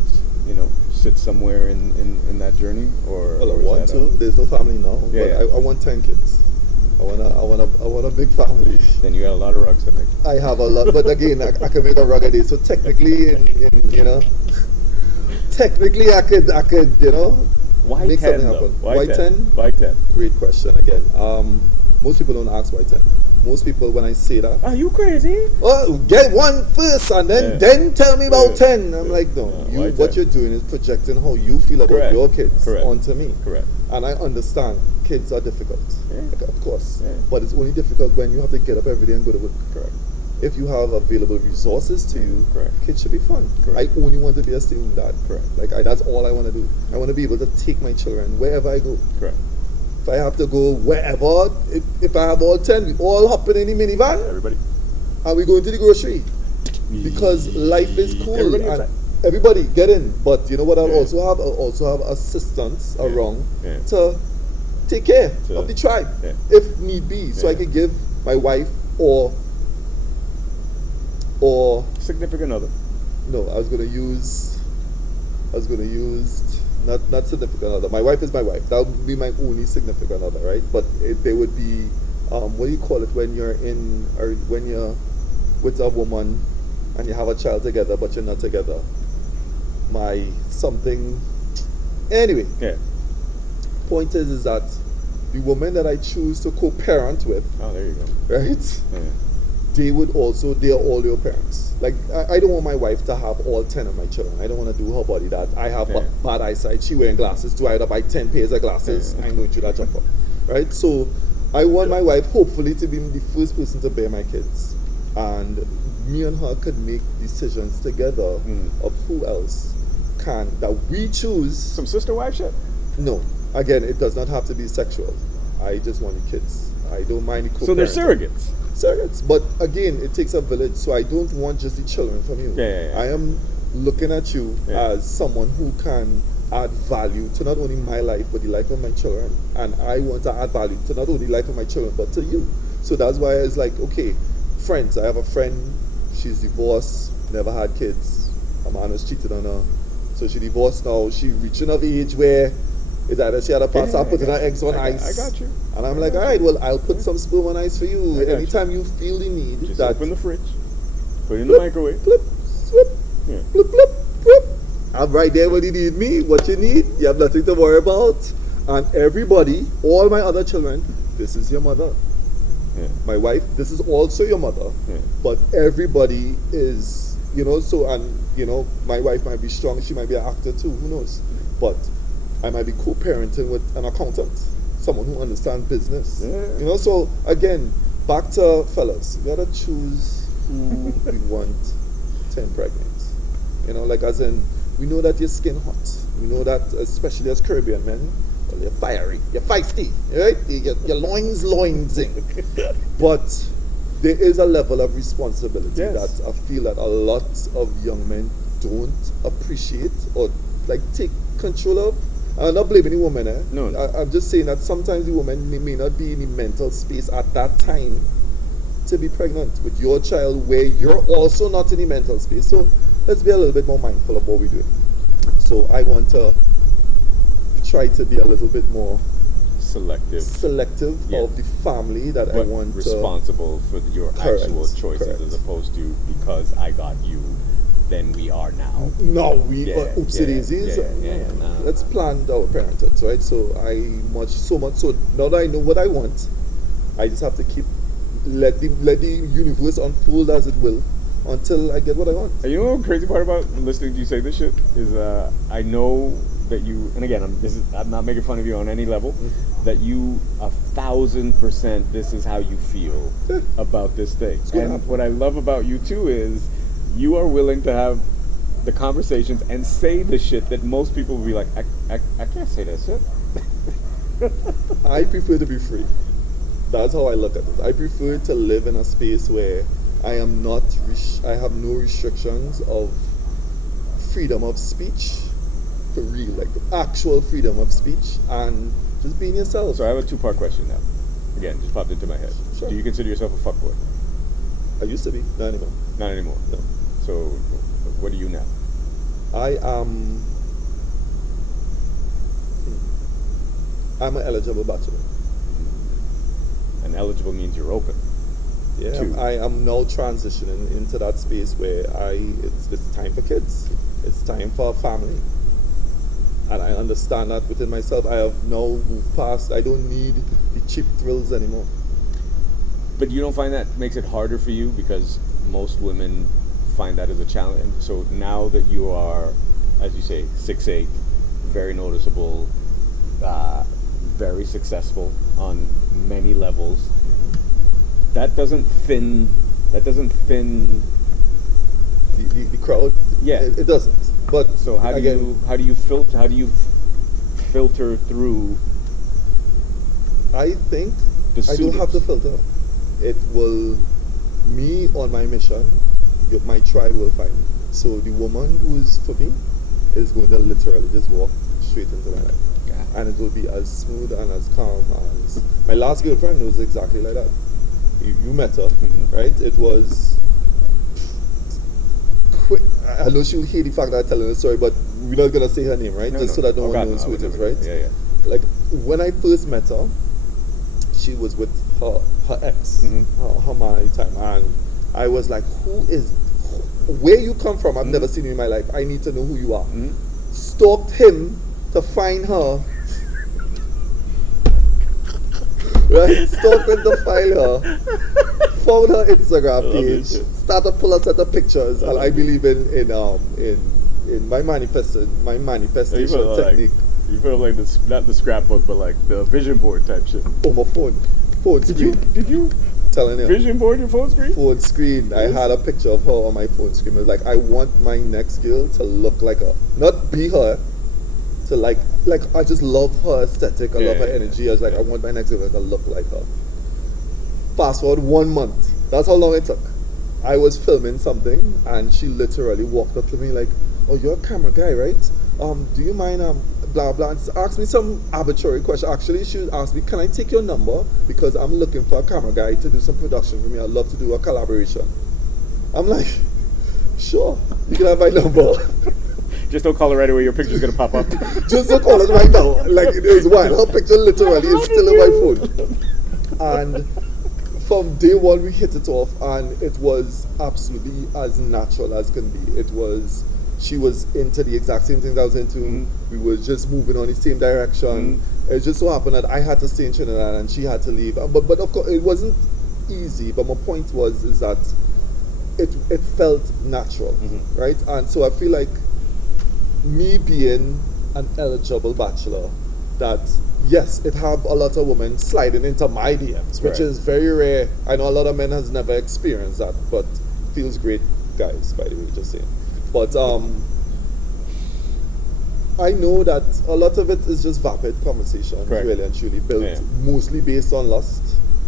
sits somewhere in that journey, or? Well, I or want to. There's no family now, I want 10 kids. I want a big family. Then you got a lot of rugs to make. I have a lot, but again, I can make a rug a day. So technically, technically I could Why make 10, something though? happen. Why 10? Why 10? Great question again. Most people don't ask why 10. Most people, when I say that, are you crazy? Oh, get one first and then tell me about 10. I'm like, no. What you're doing is projecting how you feel about your kids onto me. Correct. And I understand kids are difficult, of course. Yeah. But it's only difficult when you have to get up every day and go to work. Correct. If you have available resources to you, kids should be fun. Correct. I only want to be a stay-at-home dad. Correct. That's all I want to do. I want to be able to take my children wherever I go. Correct. If I have to go wherever, if I have all 10, we all hopping in the minivan. Everybody. And we go into the grocery. Because life is cool. Everybody get in. But you know what I'll also have? I'll also have assistants around to take care of the tribe if need be. So I can give my wife or significant other. No, I was gonna use not significant other. My wife is my wife. That would be my only significant other, right? But there would be what do you call it when you're with a woman and you have a child together but you're not together? Anyway. Yeah. Point is that the woman that I choose to co-parent with, Oh, there you go. right? Yeah. They are all your parents. Like, I don't want my wife to have all 10 of my children. I don't want to do her body that. I have Yeah. bad eyesight. She wearing glasses too. I had to buy 10 pairs of glasses. Yeah. I'm going through that jumper. Right? So, I want my wife, hopefully, to be the first person to bear my kids. And me and her could make decisions together of who else that we choose. Some sister wife shit? No. Again, it does not have to be sexual. I just want the kids. I don't mind the co-parenting. So they're surrogates. Surrogates. But again, it takes a village, so I don't want just the children from you. Yeah. I am looking at you as someone who can add value to not only my life, but the life of my children. And I want to add value to not only the life of my children, but to you. So that's why it's like, okay, friends. I have a friend, she's divorced, never had kids. A man has cheated on her. So she divorced now. She reaching of age where it's either she had a pass up putting her eggs on ice. I got you. And I'm like, all right, well, I'll put some sperm on ice for you. I got Anytime you feel the need, Just that open the fridge, put it in the microwave. flip, swip, Yeah. flip, flip, flip. I'm right there when you need me. What you need, you have nothing to worry about. And everybody, all my other children, this is your mother. Yeah. My wife, this is also your mother. Yeah. But everybody is, so, and, my wife might be strong. She might be an actor too. Who knows? But I might be co-parenting with an accountant, someone who understands business. Yeah. So again, back to fellas, we gotta choose who we want to impregnate. Like as in, we know that your skin hot. We know that, especially as Caribbean men, well, you're fiery, you're feisty, right? Your loinsing. But there is a level of responsibility Yes. that I feel that a lot of young men don't appreciate or like take control of. I'm not blaming the woman. No. I'm just saying that sometimes the woman may not be in the mental space at that time to be pregnant with your child where you're also not in the mental space. So let's be a little bit more mindful of what we do. So I want to try to be a little bit more selective Yeah. of the family that I But want responsible for your Correct, actual choices correct. as opposed to because I got you, then we are now. No, we Yeah, oopsie daisies. nah. Let's plan our parenthood, right? So so now that I know what I want, I just have to keep let the universe unfold as it will until I get what I want. And you know the crazy part about listening to you say this shit is I know that you, and again I'm not making fun of you on any level, that you 1,000% this is how you feel about this thing. gonna And happen. what I love about you too is you are willing to have the conversations and say the shit that most people will be like, I can't say that shit. I prefer to be free. That's how I look at it. I prefer to live in a space where I am not, I have no restrictions of freedom of speech, for real, like actual freedom of speech, and just being yourself. So I have a 2-part question now. Again, just popped into my head. Sure. Do you consider yourself a fuckboy? I used to be, not anymore. Not anymore. No. So what are you now? I'm an eligible bachelor. And eligible means you're open. Yeah, Two. I am now transitioning into that space where it's time for kids. It's time for a family. And I understand that within myself. I have now moved past, I don't need the cheap thrills anymore. But you don't find that makes it harder for you because most women find that as a challenge. So now that you are, as you say, 6'8", very noticeable, very successful on many levels, that doesn't thin The crowd, Yeah. it doesn't. But so how do you filter through I think the I don't have to suitors? filter. It will, me on my mission, my tribe will find me. So the woman who's for me is going to literally just walk straight into my life. God. And it will be as smooth and as calm as my last girlfriend was exactly like that. You met her, right? It was quick. I know she'll hate the fact that I'm telling the story, but we're not gonna say her name, right? So that no one knows who it is, right? Yeah. Like when I first met her, she was with her ex, her man at the time, and I was like, where you come from? I've never seen you in my life. I need to know who you are. Stalked him to find her. Right? Started to file her. Found her Instagram page. Started to pull a set of pictures. And I believe in my manifestation technique. You put up like not the scrapbook, but like the vision board type shit. On my phone screen. Did you telling you? vision board your phone screen? Phone screen. I had a picture of her on my phone screen. It was like, I want my next girl to look like her, not be her. To like I just love her aesthetic. I love her energy. I was like, I want my next girl to look like her. Fast forward 1 month. That's how long it took. I was filming something, and she literally walked up to me like, "Oh, you're a camera guy, right? Do you mind blah blah?" And asked me some arbitrary question. Actually, she asked me, "Can I take your number? Because I'm looking for a camera guy to do some production for me. I'd love to do a collaboration." I'm like, "Sure, you can have my number." Just don't call it right away. Your picture's gonna pop up. Just don't call it right now. Like, it is wild. Her picture literally is still in my phone. And from day one, we hit it off, and it was absolutely as natural as can be. It was. She was into the exact same things I was into. Mm-hmm. We were just moving on the same direction. Mm-hmm. It just so happened that I had to stay in Trinidad and she had to leave. But of course, it wasn't easy. But my point is that it felt natural, mm-hmm. right? And so I feel like me being an eligible bachelor, that yes, it have a lot of women sliding into my DMs, which is very rare. I know a lot of men has never experienced that, but feels great, guys, by the way, just saying. But I know that a lot of it is just vapid conversation, really and truly, built mostly based on lust,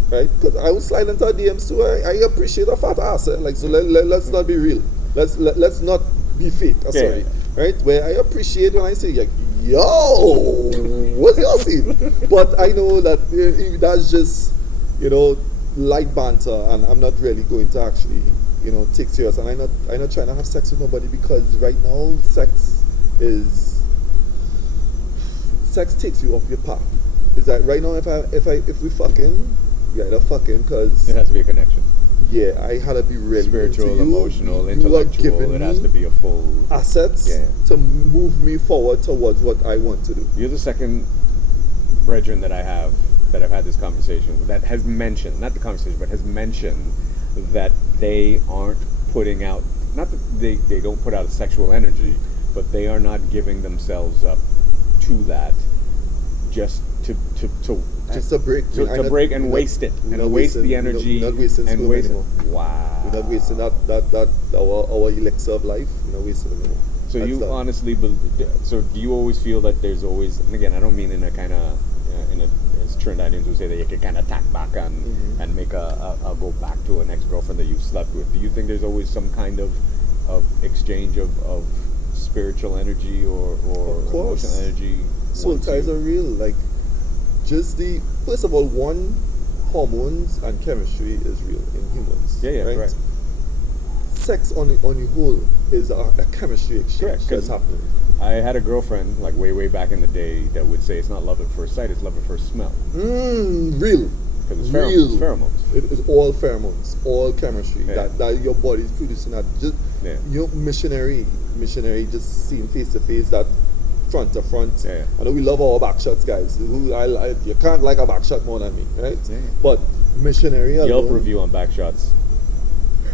right? Because I would slide into a DMs too. I appreciate a fat ass, like, so let's not be real. Let's not be fake. Sorry, right? Where I appreciate when I say like, "Yo, what's y'all seen?" But I know that that's just, light banter, and I'm not really going to actually, take serious. And I'm not trying to have sex with nobody, because right now sex takes you off your path. Is that right now? If we fucking, we either fucking, because it has to be a connection. Yeah, I had to be really spiritual, emotional, intellectual. It has to be a full assets to move me forward towards what I want to do. You're the second brethren that I've had this conversation with that has mentioned, not the conversation, but has mentioned that they aren't putting out, not that they don't put out a sexual energy, but they are not giving themselves up to that just to break. To break and waste it. And waste the energy. We're not wasting and waste anymore. Wow. We're not wasting that our elixir of life. We're not wasting it anymore. So That's you that. honestly, so do you always feel that there's always, and again, I don't mean in a kind of, as Trinidadians would say, that you can kind of tack back and make a go back to an ex-girlfriend that you slept with. Do you think there's always some kind of exchange of spiritual energy or emotional energy? Soul ties are real. Like, just first of all, hormones and chemistry is real in humans. Right? Right. Sex on the whole is a chemistry exchange that's happening. I had a girlfriend, like way back in the day, that would say it's not love at first sight, it's love at first smell. Real. Because it's pheromones. It is all pheromones, all chemistry that your body is producing. That just missionary, just seeing face to face, that front to front. Yeah. I know we love our back shots, guys. You can't like a back shot more than me, right? Yeah. But missionary. Yelp review on back shots.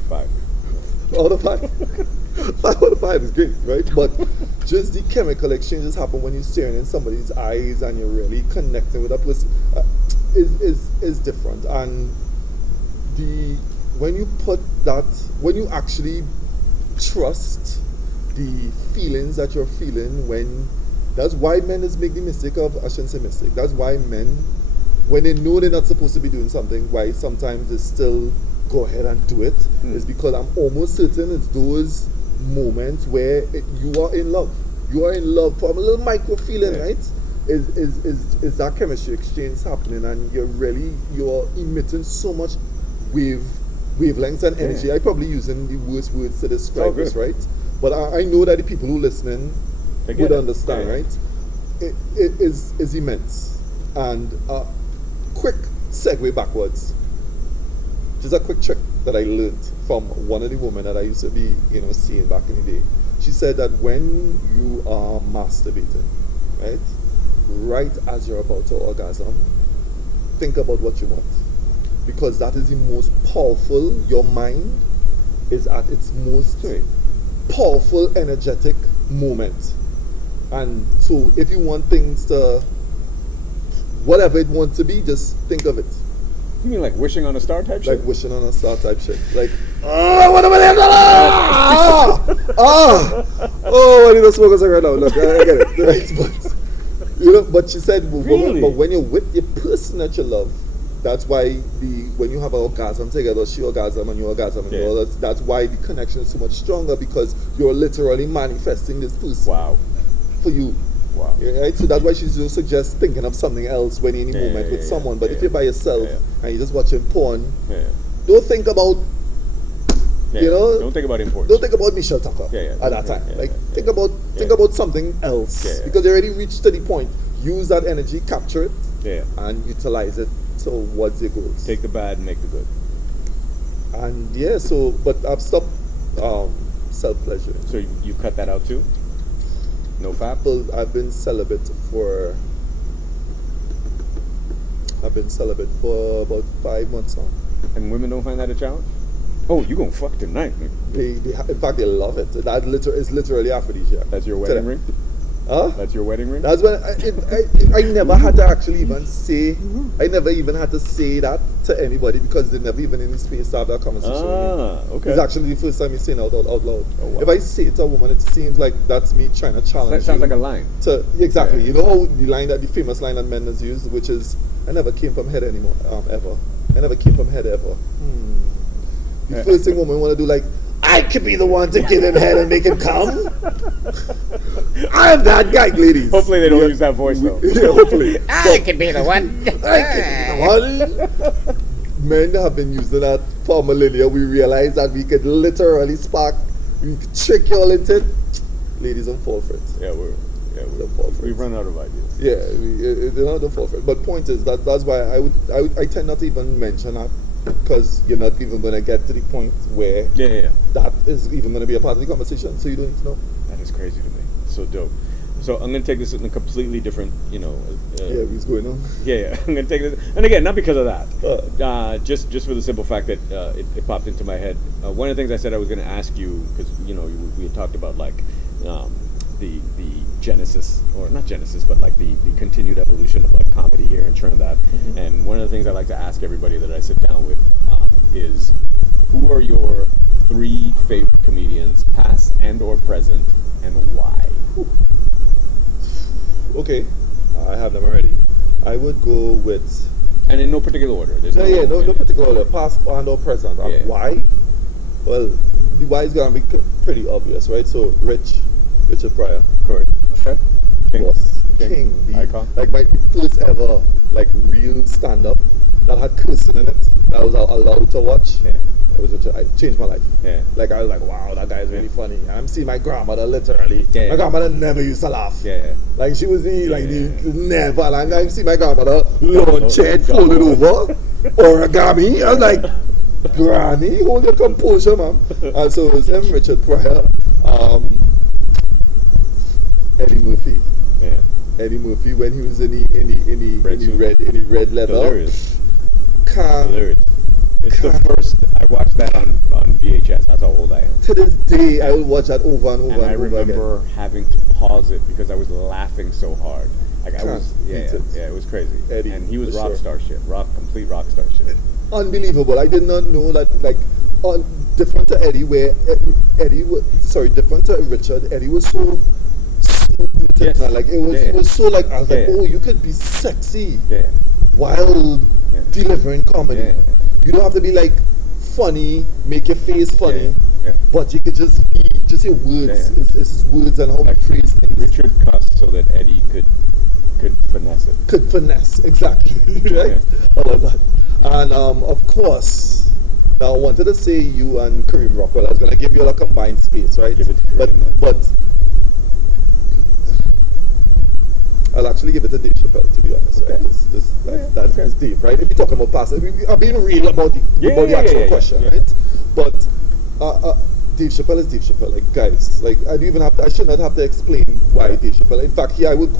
5 out of 5. 5 out of 5 is great, right? But just the chemical exchanges happen when you're staring in somebody's eyes and you're really connecting with a person is different. And when you actually trust the feelings that you're feeling, that's why men make the mistake of, I shouldn't say mistake, that's why men, when they know they're not supposed to be doing something, why sometimes they still go ahead and do it, is because I'm almost certain it's those moments where you are in love. You are in love from a little micro feeling, right? Is that chemistry exchange happening, and you're emitting so much wavelengths and energy. I'm probably using the worst words to describe this, right? But I know that the people who listening would understand, right? It is immense. And quick segue backwards. Just a quick trick that I learned from one of the women that I used to be, seeing back in the day. She said that when you are masturbating, right as you're about to orgasm, think about what you want, because that is the most powerful. Your mind is at its most powerful, energetic moment. And so if you want things to, whatever it wants to be, just think of it. You mean like wishing on a star type shit? Like wishing on a star type shit. Like, oh, $1 million! Oh, I need to smoke a cigarette now. Look, I get it. Right? But, but she said, Really? but when you're with the person that you love, that's why when you have an orgasm together, she orgasm and you orgasm, and all that's why the connection is so much stronger, because you're literally manifesting this person. Wow. For you. Wow. Right? So that's why she just suggests thinking of something else when you're in a moment with someone. But if you're by yourself and you're just watching porn, don't think about, you know, don't think about imports. Don't think about Michelle Tucker at that time. Think about something else, because you already reached to the point. Use that energy, capture it, and utilize it towards your goals. Take the bad and make the good. And but I've stopped self-pleasure. So you cut that out too? No fap? Well, I've been celibate for about 5 months now. And women don't find that a challenge? Oh, you gonna fuck tonight, man. In fact, they love it. That is literally aphrodisiac. That's your wedding ring? Huh? That's your wedding ring? That's when I never had to actually even say, I never even had to say that to anybody, because they never even in the space to have that conversation with me. Okay. It's actually the first time you're saying it out loud. Oh, wow. If I say it to a woman, it seems like that's me trying to challenge That sounds you like a line. Exactly. You know how the famous line that men has used, which is, I never came from head anymore, ever. I never came from head ever. The first thing women want to do, like, I could be the one to get him head and make him come. I am that guy, ladies. Hopefully they don't use that voice though. Hopefully. I could be the one. I could be the one. Men have been using that for millennia. We realized that we could literally spark, we could trick you all into it. Ladies, don't fall for it. Don't fall for it. We've run out of ideas. Don't fall for it. But point is that's why I tend not to even mention that, because you're not even going to get to the point where that is even going to be a part of the conversation, so you don't need to know. That is crazy to me. It's so dope. So I'm going to take this in a completely different, what's going on? I'm going to take this, and again, not because of that, just for the simple fact that it popped into my head. One of the things I said I was going to ask you, because we had talked about like the genesis, or not genesis, but like the continued evolution of like comedy here in Trinidad. And one of the things I like to ask everybody that I sit down with is, who are your 3 favorite comedians, past and or present, and why? Okay, I have them already. I would go with, and in no particular order. There's no particular order, past and or present. And why? Well, the why is gonna be pretty obvious, right? So Richard Pryor. Correct. Okay. King. Boss. King. The icon. Like my first ever like real stand up that had cursing in it, that I was allowed to watch. It changed my life. Like I was like, wow, that guy is really funny. And I'm seeing my grandmother literally. My grandmother never used to laugh. Like she was never. And I see my grandmother launch head folded over, origami. I was like, Granny, hold your composure, man. And so it was him, Richard Pryor, Eddie Murphy. Eddie Murphy, when he was in the red leather. Hilarious. Calm. Hilarious. It's the first, I watched that on VHS. That's how old I am. To this day, I will watch that over and over and I over remember again. having to pause it because I was laughing so hard. Like I was, it was crazy. Eddie, and he was for rock star shit, complete rock star shit. Unbelievable. I did not know that, like, different to Eddie, where different to Richard, Eddie was so smooth with it, man. Like, it was so, like, I was like, oh, you could be sexy while delivering comedy. You don't have to be, like, funny, make your face funny, but you could just be, just your words, it's his words and how like he phrase things. Richard cussed so that Eddie could finesse it. Could finesse, exactly, right? I love that. And, of course, now I wanted to say you and Kareem Rockwell. I was going to give you all a combined space, right? Give it to Kareem, but I'll actually give it to Dave Chappelle, to be honest, right? That's Dave, right? If you're talking about past, I'm being real about the actual question, right? But Dave Chappelle is Dave Chappelle, like, guys, like, I should not have to explain why Dave Chappelle. In fact, I would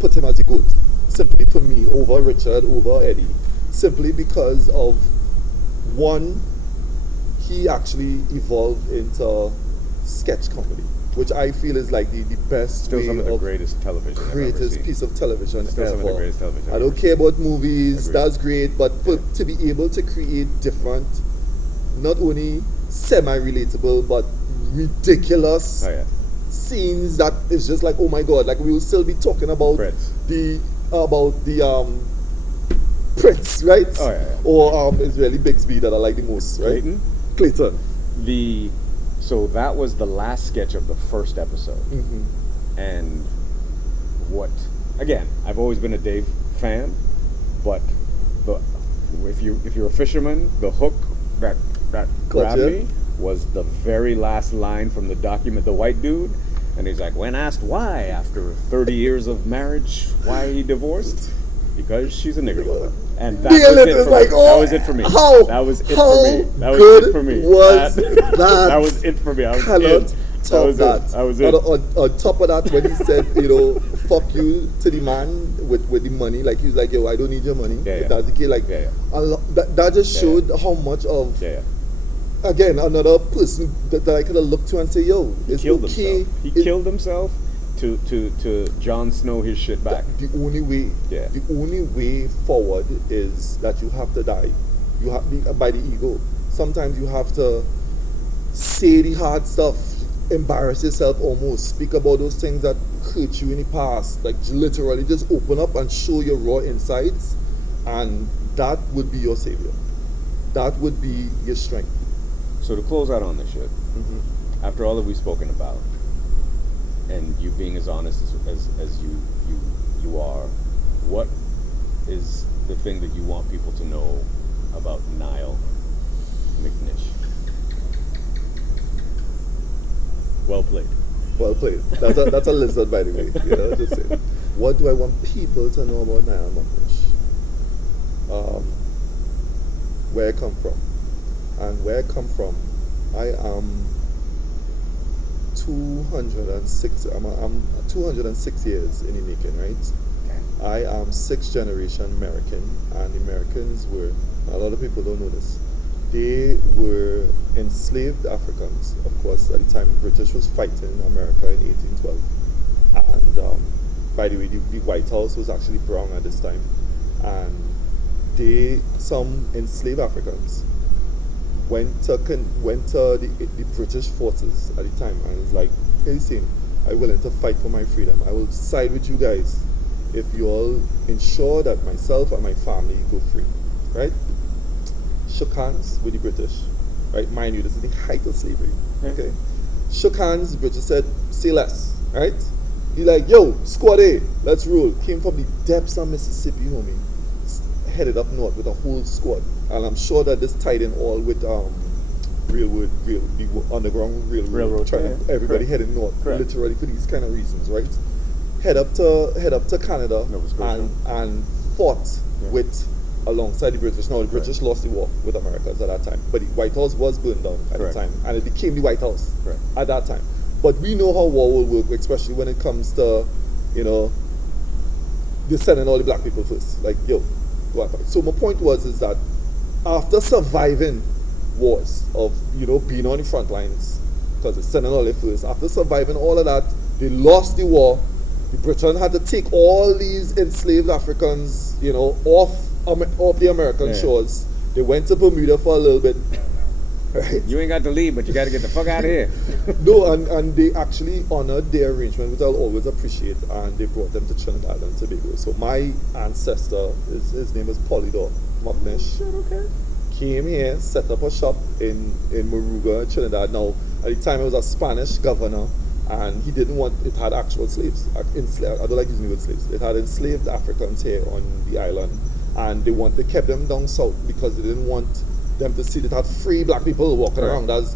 put him as the GOAT, simply for me, over Richard, over Eddie. simply because of one, he actually evolved into sketch comedy, which I feel is like the best Still way some of the of greatest television I've ever greatest seen. piece of television Still ever. some of the greatest television I I've don't ever care about movies, Agreed. that's great, but to be able to create different, not only semi-relatable, but ridiculous Oh yeah. scenes that is just like, oh my god, like we will still be talking about Prince. the Prince, right? Oh, yeah. Or it's really Bixby that I like the most, right? Clayton. So that was the last sketch of the first episode. Mm-hmm. And again, I've always been a Dave fan, but if you're a fisherman, the hook that grabbed Gotcha. me was the very last line from the document, the white dude, and he's like, when asked why after 30 years of marriage, why he divorced, because she's a nigger lover. And that was it for me. That was it for me. That was it for me. That was it for me. Was that? That was it for me. I was Cannot in. top that. That was it. On top of that, when he said, fuck you to the man with the money, like he was like, yo, I don't need your money. Yeah, yeah. That's the kid. Like, Yeah, yeah. That just showed how much of, again, another person that I could have looked to and say, yo, it's okay. He killed himself to Jon Snow his shit back. The only way forward is that you have to die. You have by the ego. Sometimes you have to say the hard stuff, embarrass yourself almost, speak about those things that hurt you in the past, like literally just open up and show your raw insides, and that would be your savior. That would be your strength. So to close out on this shit, after all that we've spoken about, and you being as honest as you are, what is the thing that you want people to know about Niall McNish? Well played. Well played. That's a lizard, by the way. Just say, what do I want people to know about Niall McNish? Where I come from. And where I come from, I am 206. I'm 206 years in the making, right? Okay. I am 6th generation American, and Americans were, a lot of people don't know this, they were enslaved Africans. Of course, at the time, British was fighting America in 1812. And by the way, the White House was actually brown at this time. And some enslaved Africans went to the British forces at the time and was like, hey, listen, I'm willing to fight for my freedom. I will side with you guys if you all ensure that myself and my family go free, right? Shook hands with the British, right? Mind you, this is the height of slavery, okay? Shook hands, the British said, say less, right? He like, yo, squad A, let's roll. Came from the depths of Mississippi, homie. Headed up north with a whole squad. And I'm sure that this tied in all with the Underground Railroad. Everybody heading north, literally for these kind of reasons, right? Head up to Canada and fought with alongside the British. Now the British lost the war with Americans at that time, but the White House was burned down at the time, and it became the White House at that time. But we know how war will work, especially when it comes to, they're sending all the black people first. Like, yo, go and fight. So my point is that after surviving wars of, being on the front lines, because they're sending all their first, after surviving all of that, they lost the war. The Britain had to take all these enslaved Africans, off the American shores. They went to Bermuda for a little bit. Right? You ain't got to leave, but you got to get the fuck out of here. No, and they actually honored their arrangement, which I'll always appreciate, and they brought them to Trinidad and Tobago. So my ancestor, his name is Polydor McNish, came here, set up a shop in Moruga, Trinidad. Now, at the time, it was a Spanish governor, and he didn't want, it had actual slaves, I don't like using the word slaves, it had enslaved Africans here on the island, and they kept them down south because they didn't want them to see that had free black people walking around. That's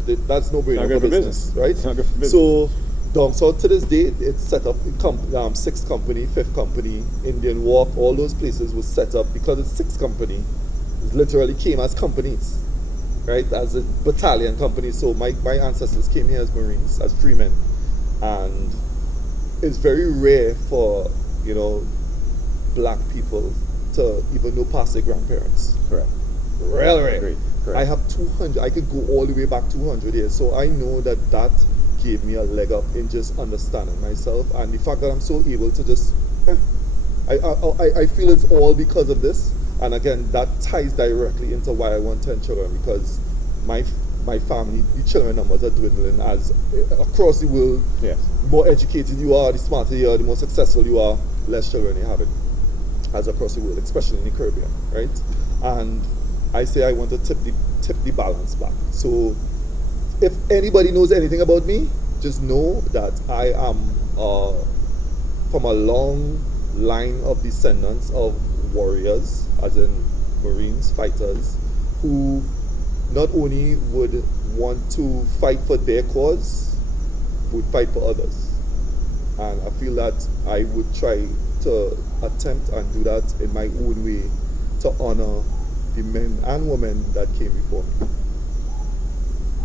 no brainer for business, right? It's not good for business. So down south to this day, it's set up. 6th Company, 5th Company, Indian Walk, all those places was set up because it's 6th Company. It literally came as companies, right? As a battalion company. So my ancestors came here as Marines, as freemen, and it's very rare for black people to even know past their grandparents. Correct. Really, right? Agreed. Correct. I have 200. I could go all the way back 200 years. So I know that gave me a leg up in just understanding myself, and the fact that I'm so able to just, I feel it's all because of this. And again, that ties directly into why I want 10 children, because my family, the children numbers are dwindling as across the world. Yes. More educated you are, the smarter you are, the more successful you are, less children you have it, as across the world, especially in the Caribbean, right? And I say I want to tip the balance back. So if anybody knows anything about me, just know that I am from a long line of descendants of warriors, as in Marines, fighters, who not only would want to fight for their cause, would fight for others. And I feel that I would try to attempt and do that in my own way to honor the men and women that came before me.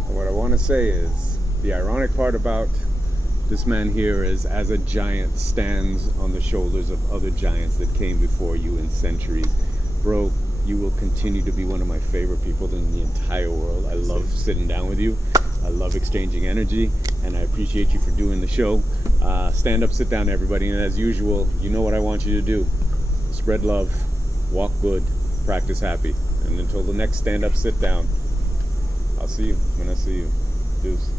And what I want to say is, the ironic part about this man here is, as a giant stands on the shoulders of other giants that came before you in centuries. Bro, you will continue to be one of my favorite people in the entire world. I love sitting down with you. I love exchanging energy, and I appreciate you for doing the show. Stand up, sit down, everybody, and as usual, you know what I want you to do. Spread love, walk good, practice happy. And until the next stand up, sit down, I'll see you when I see you. Deuce.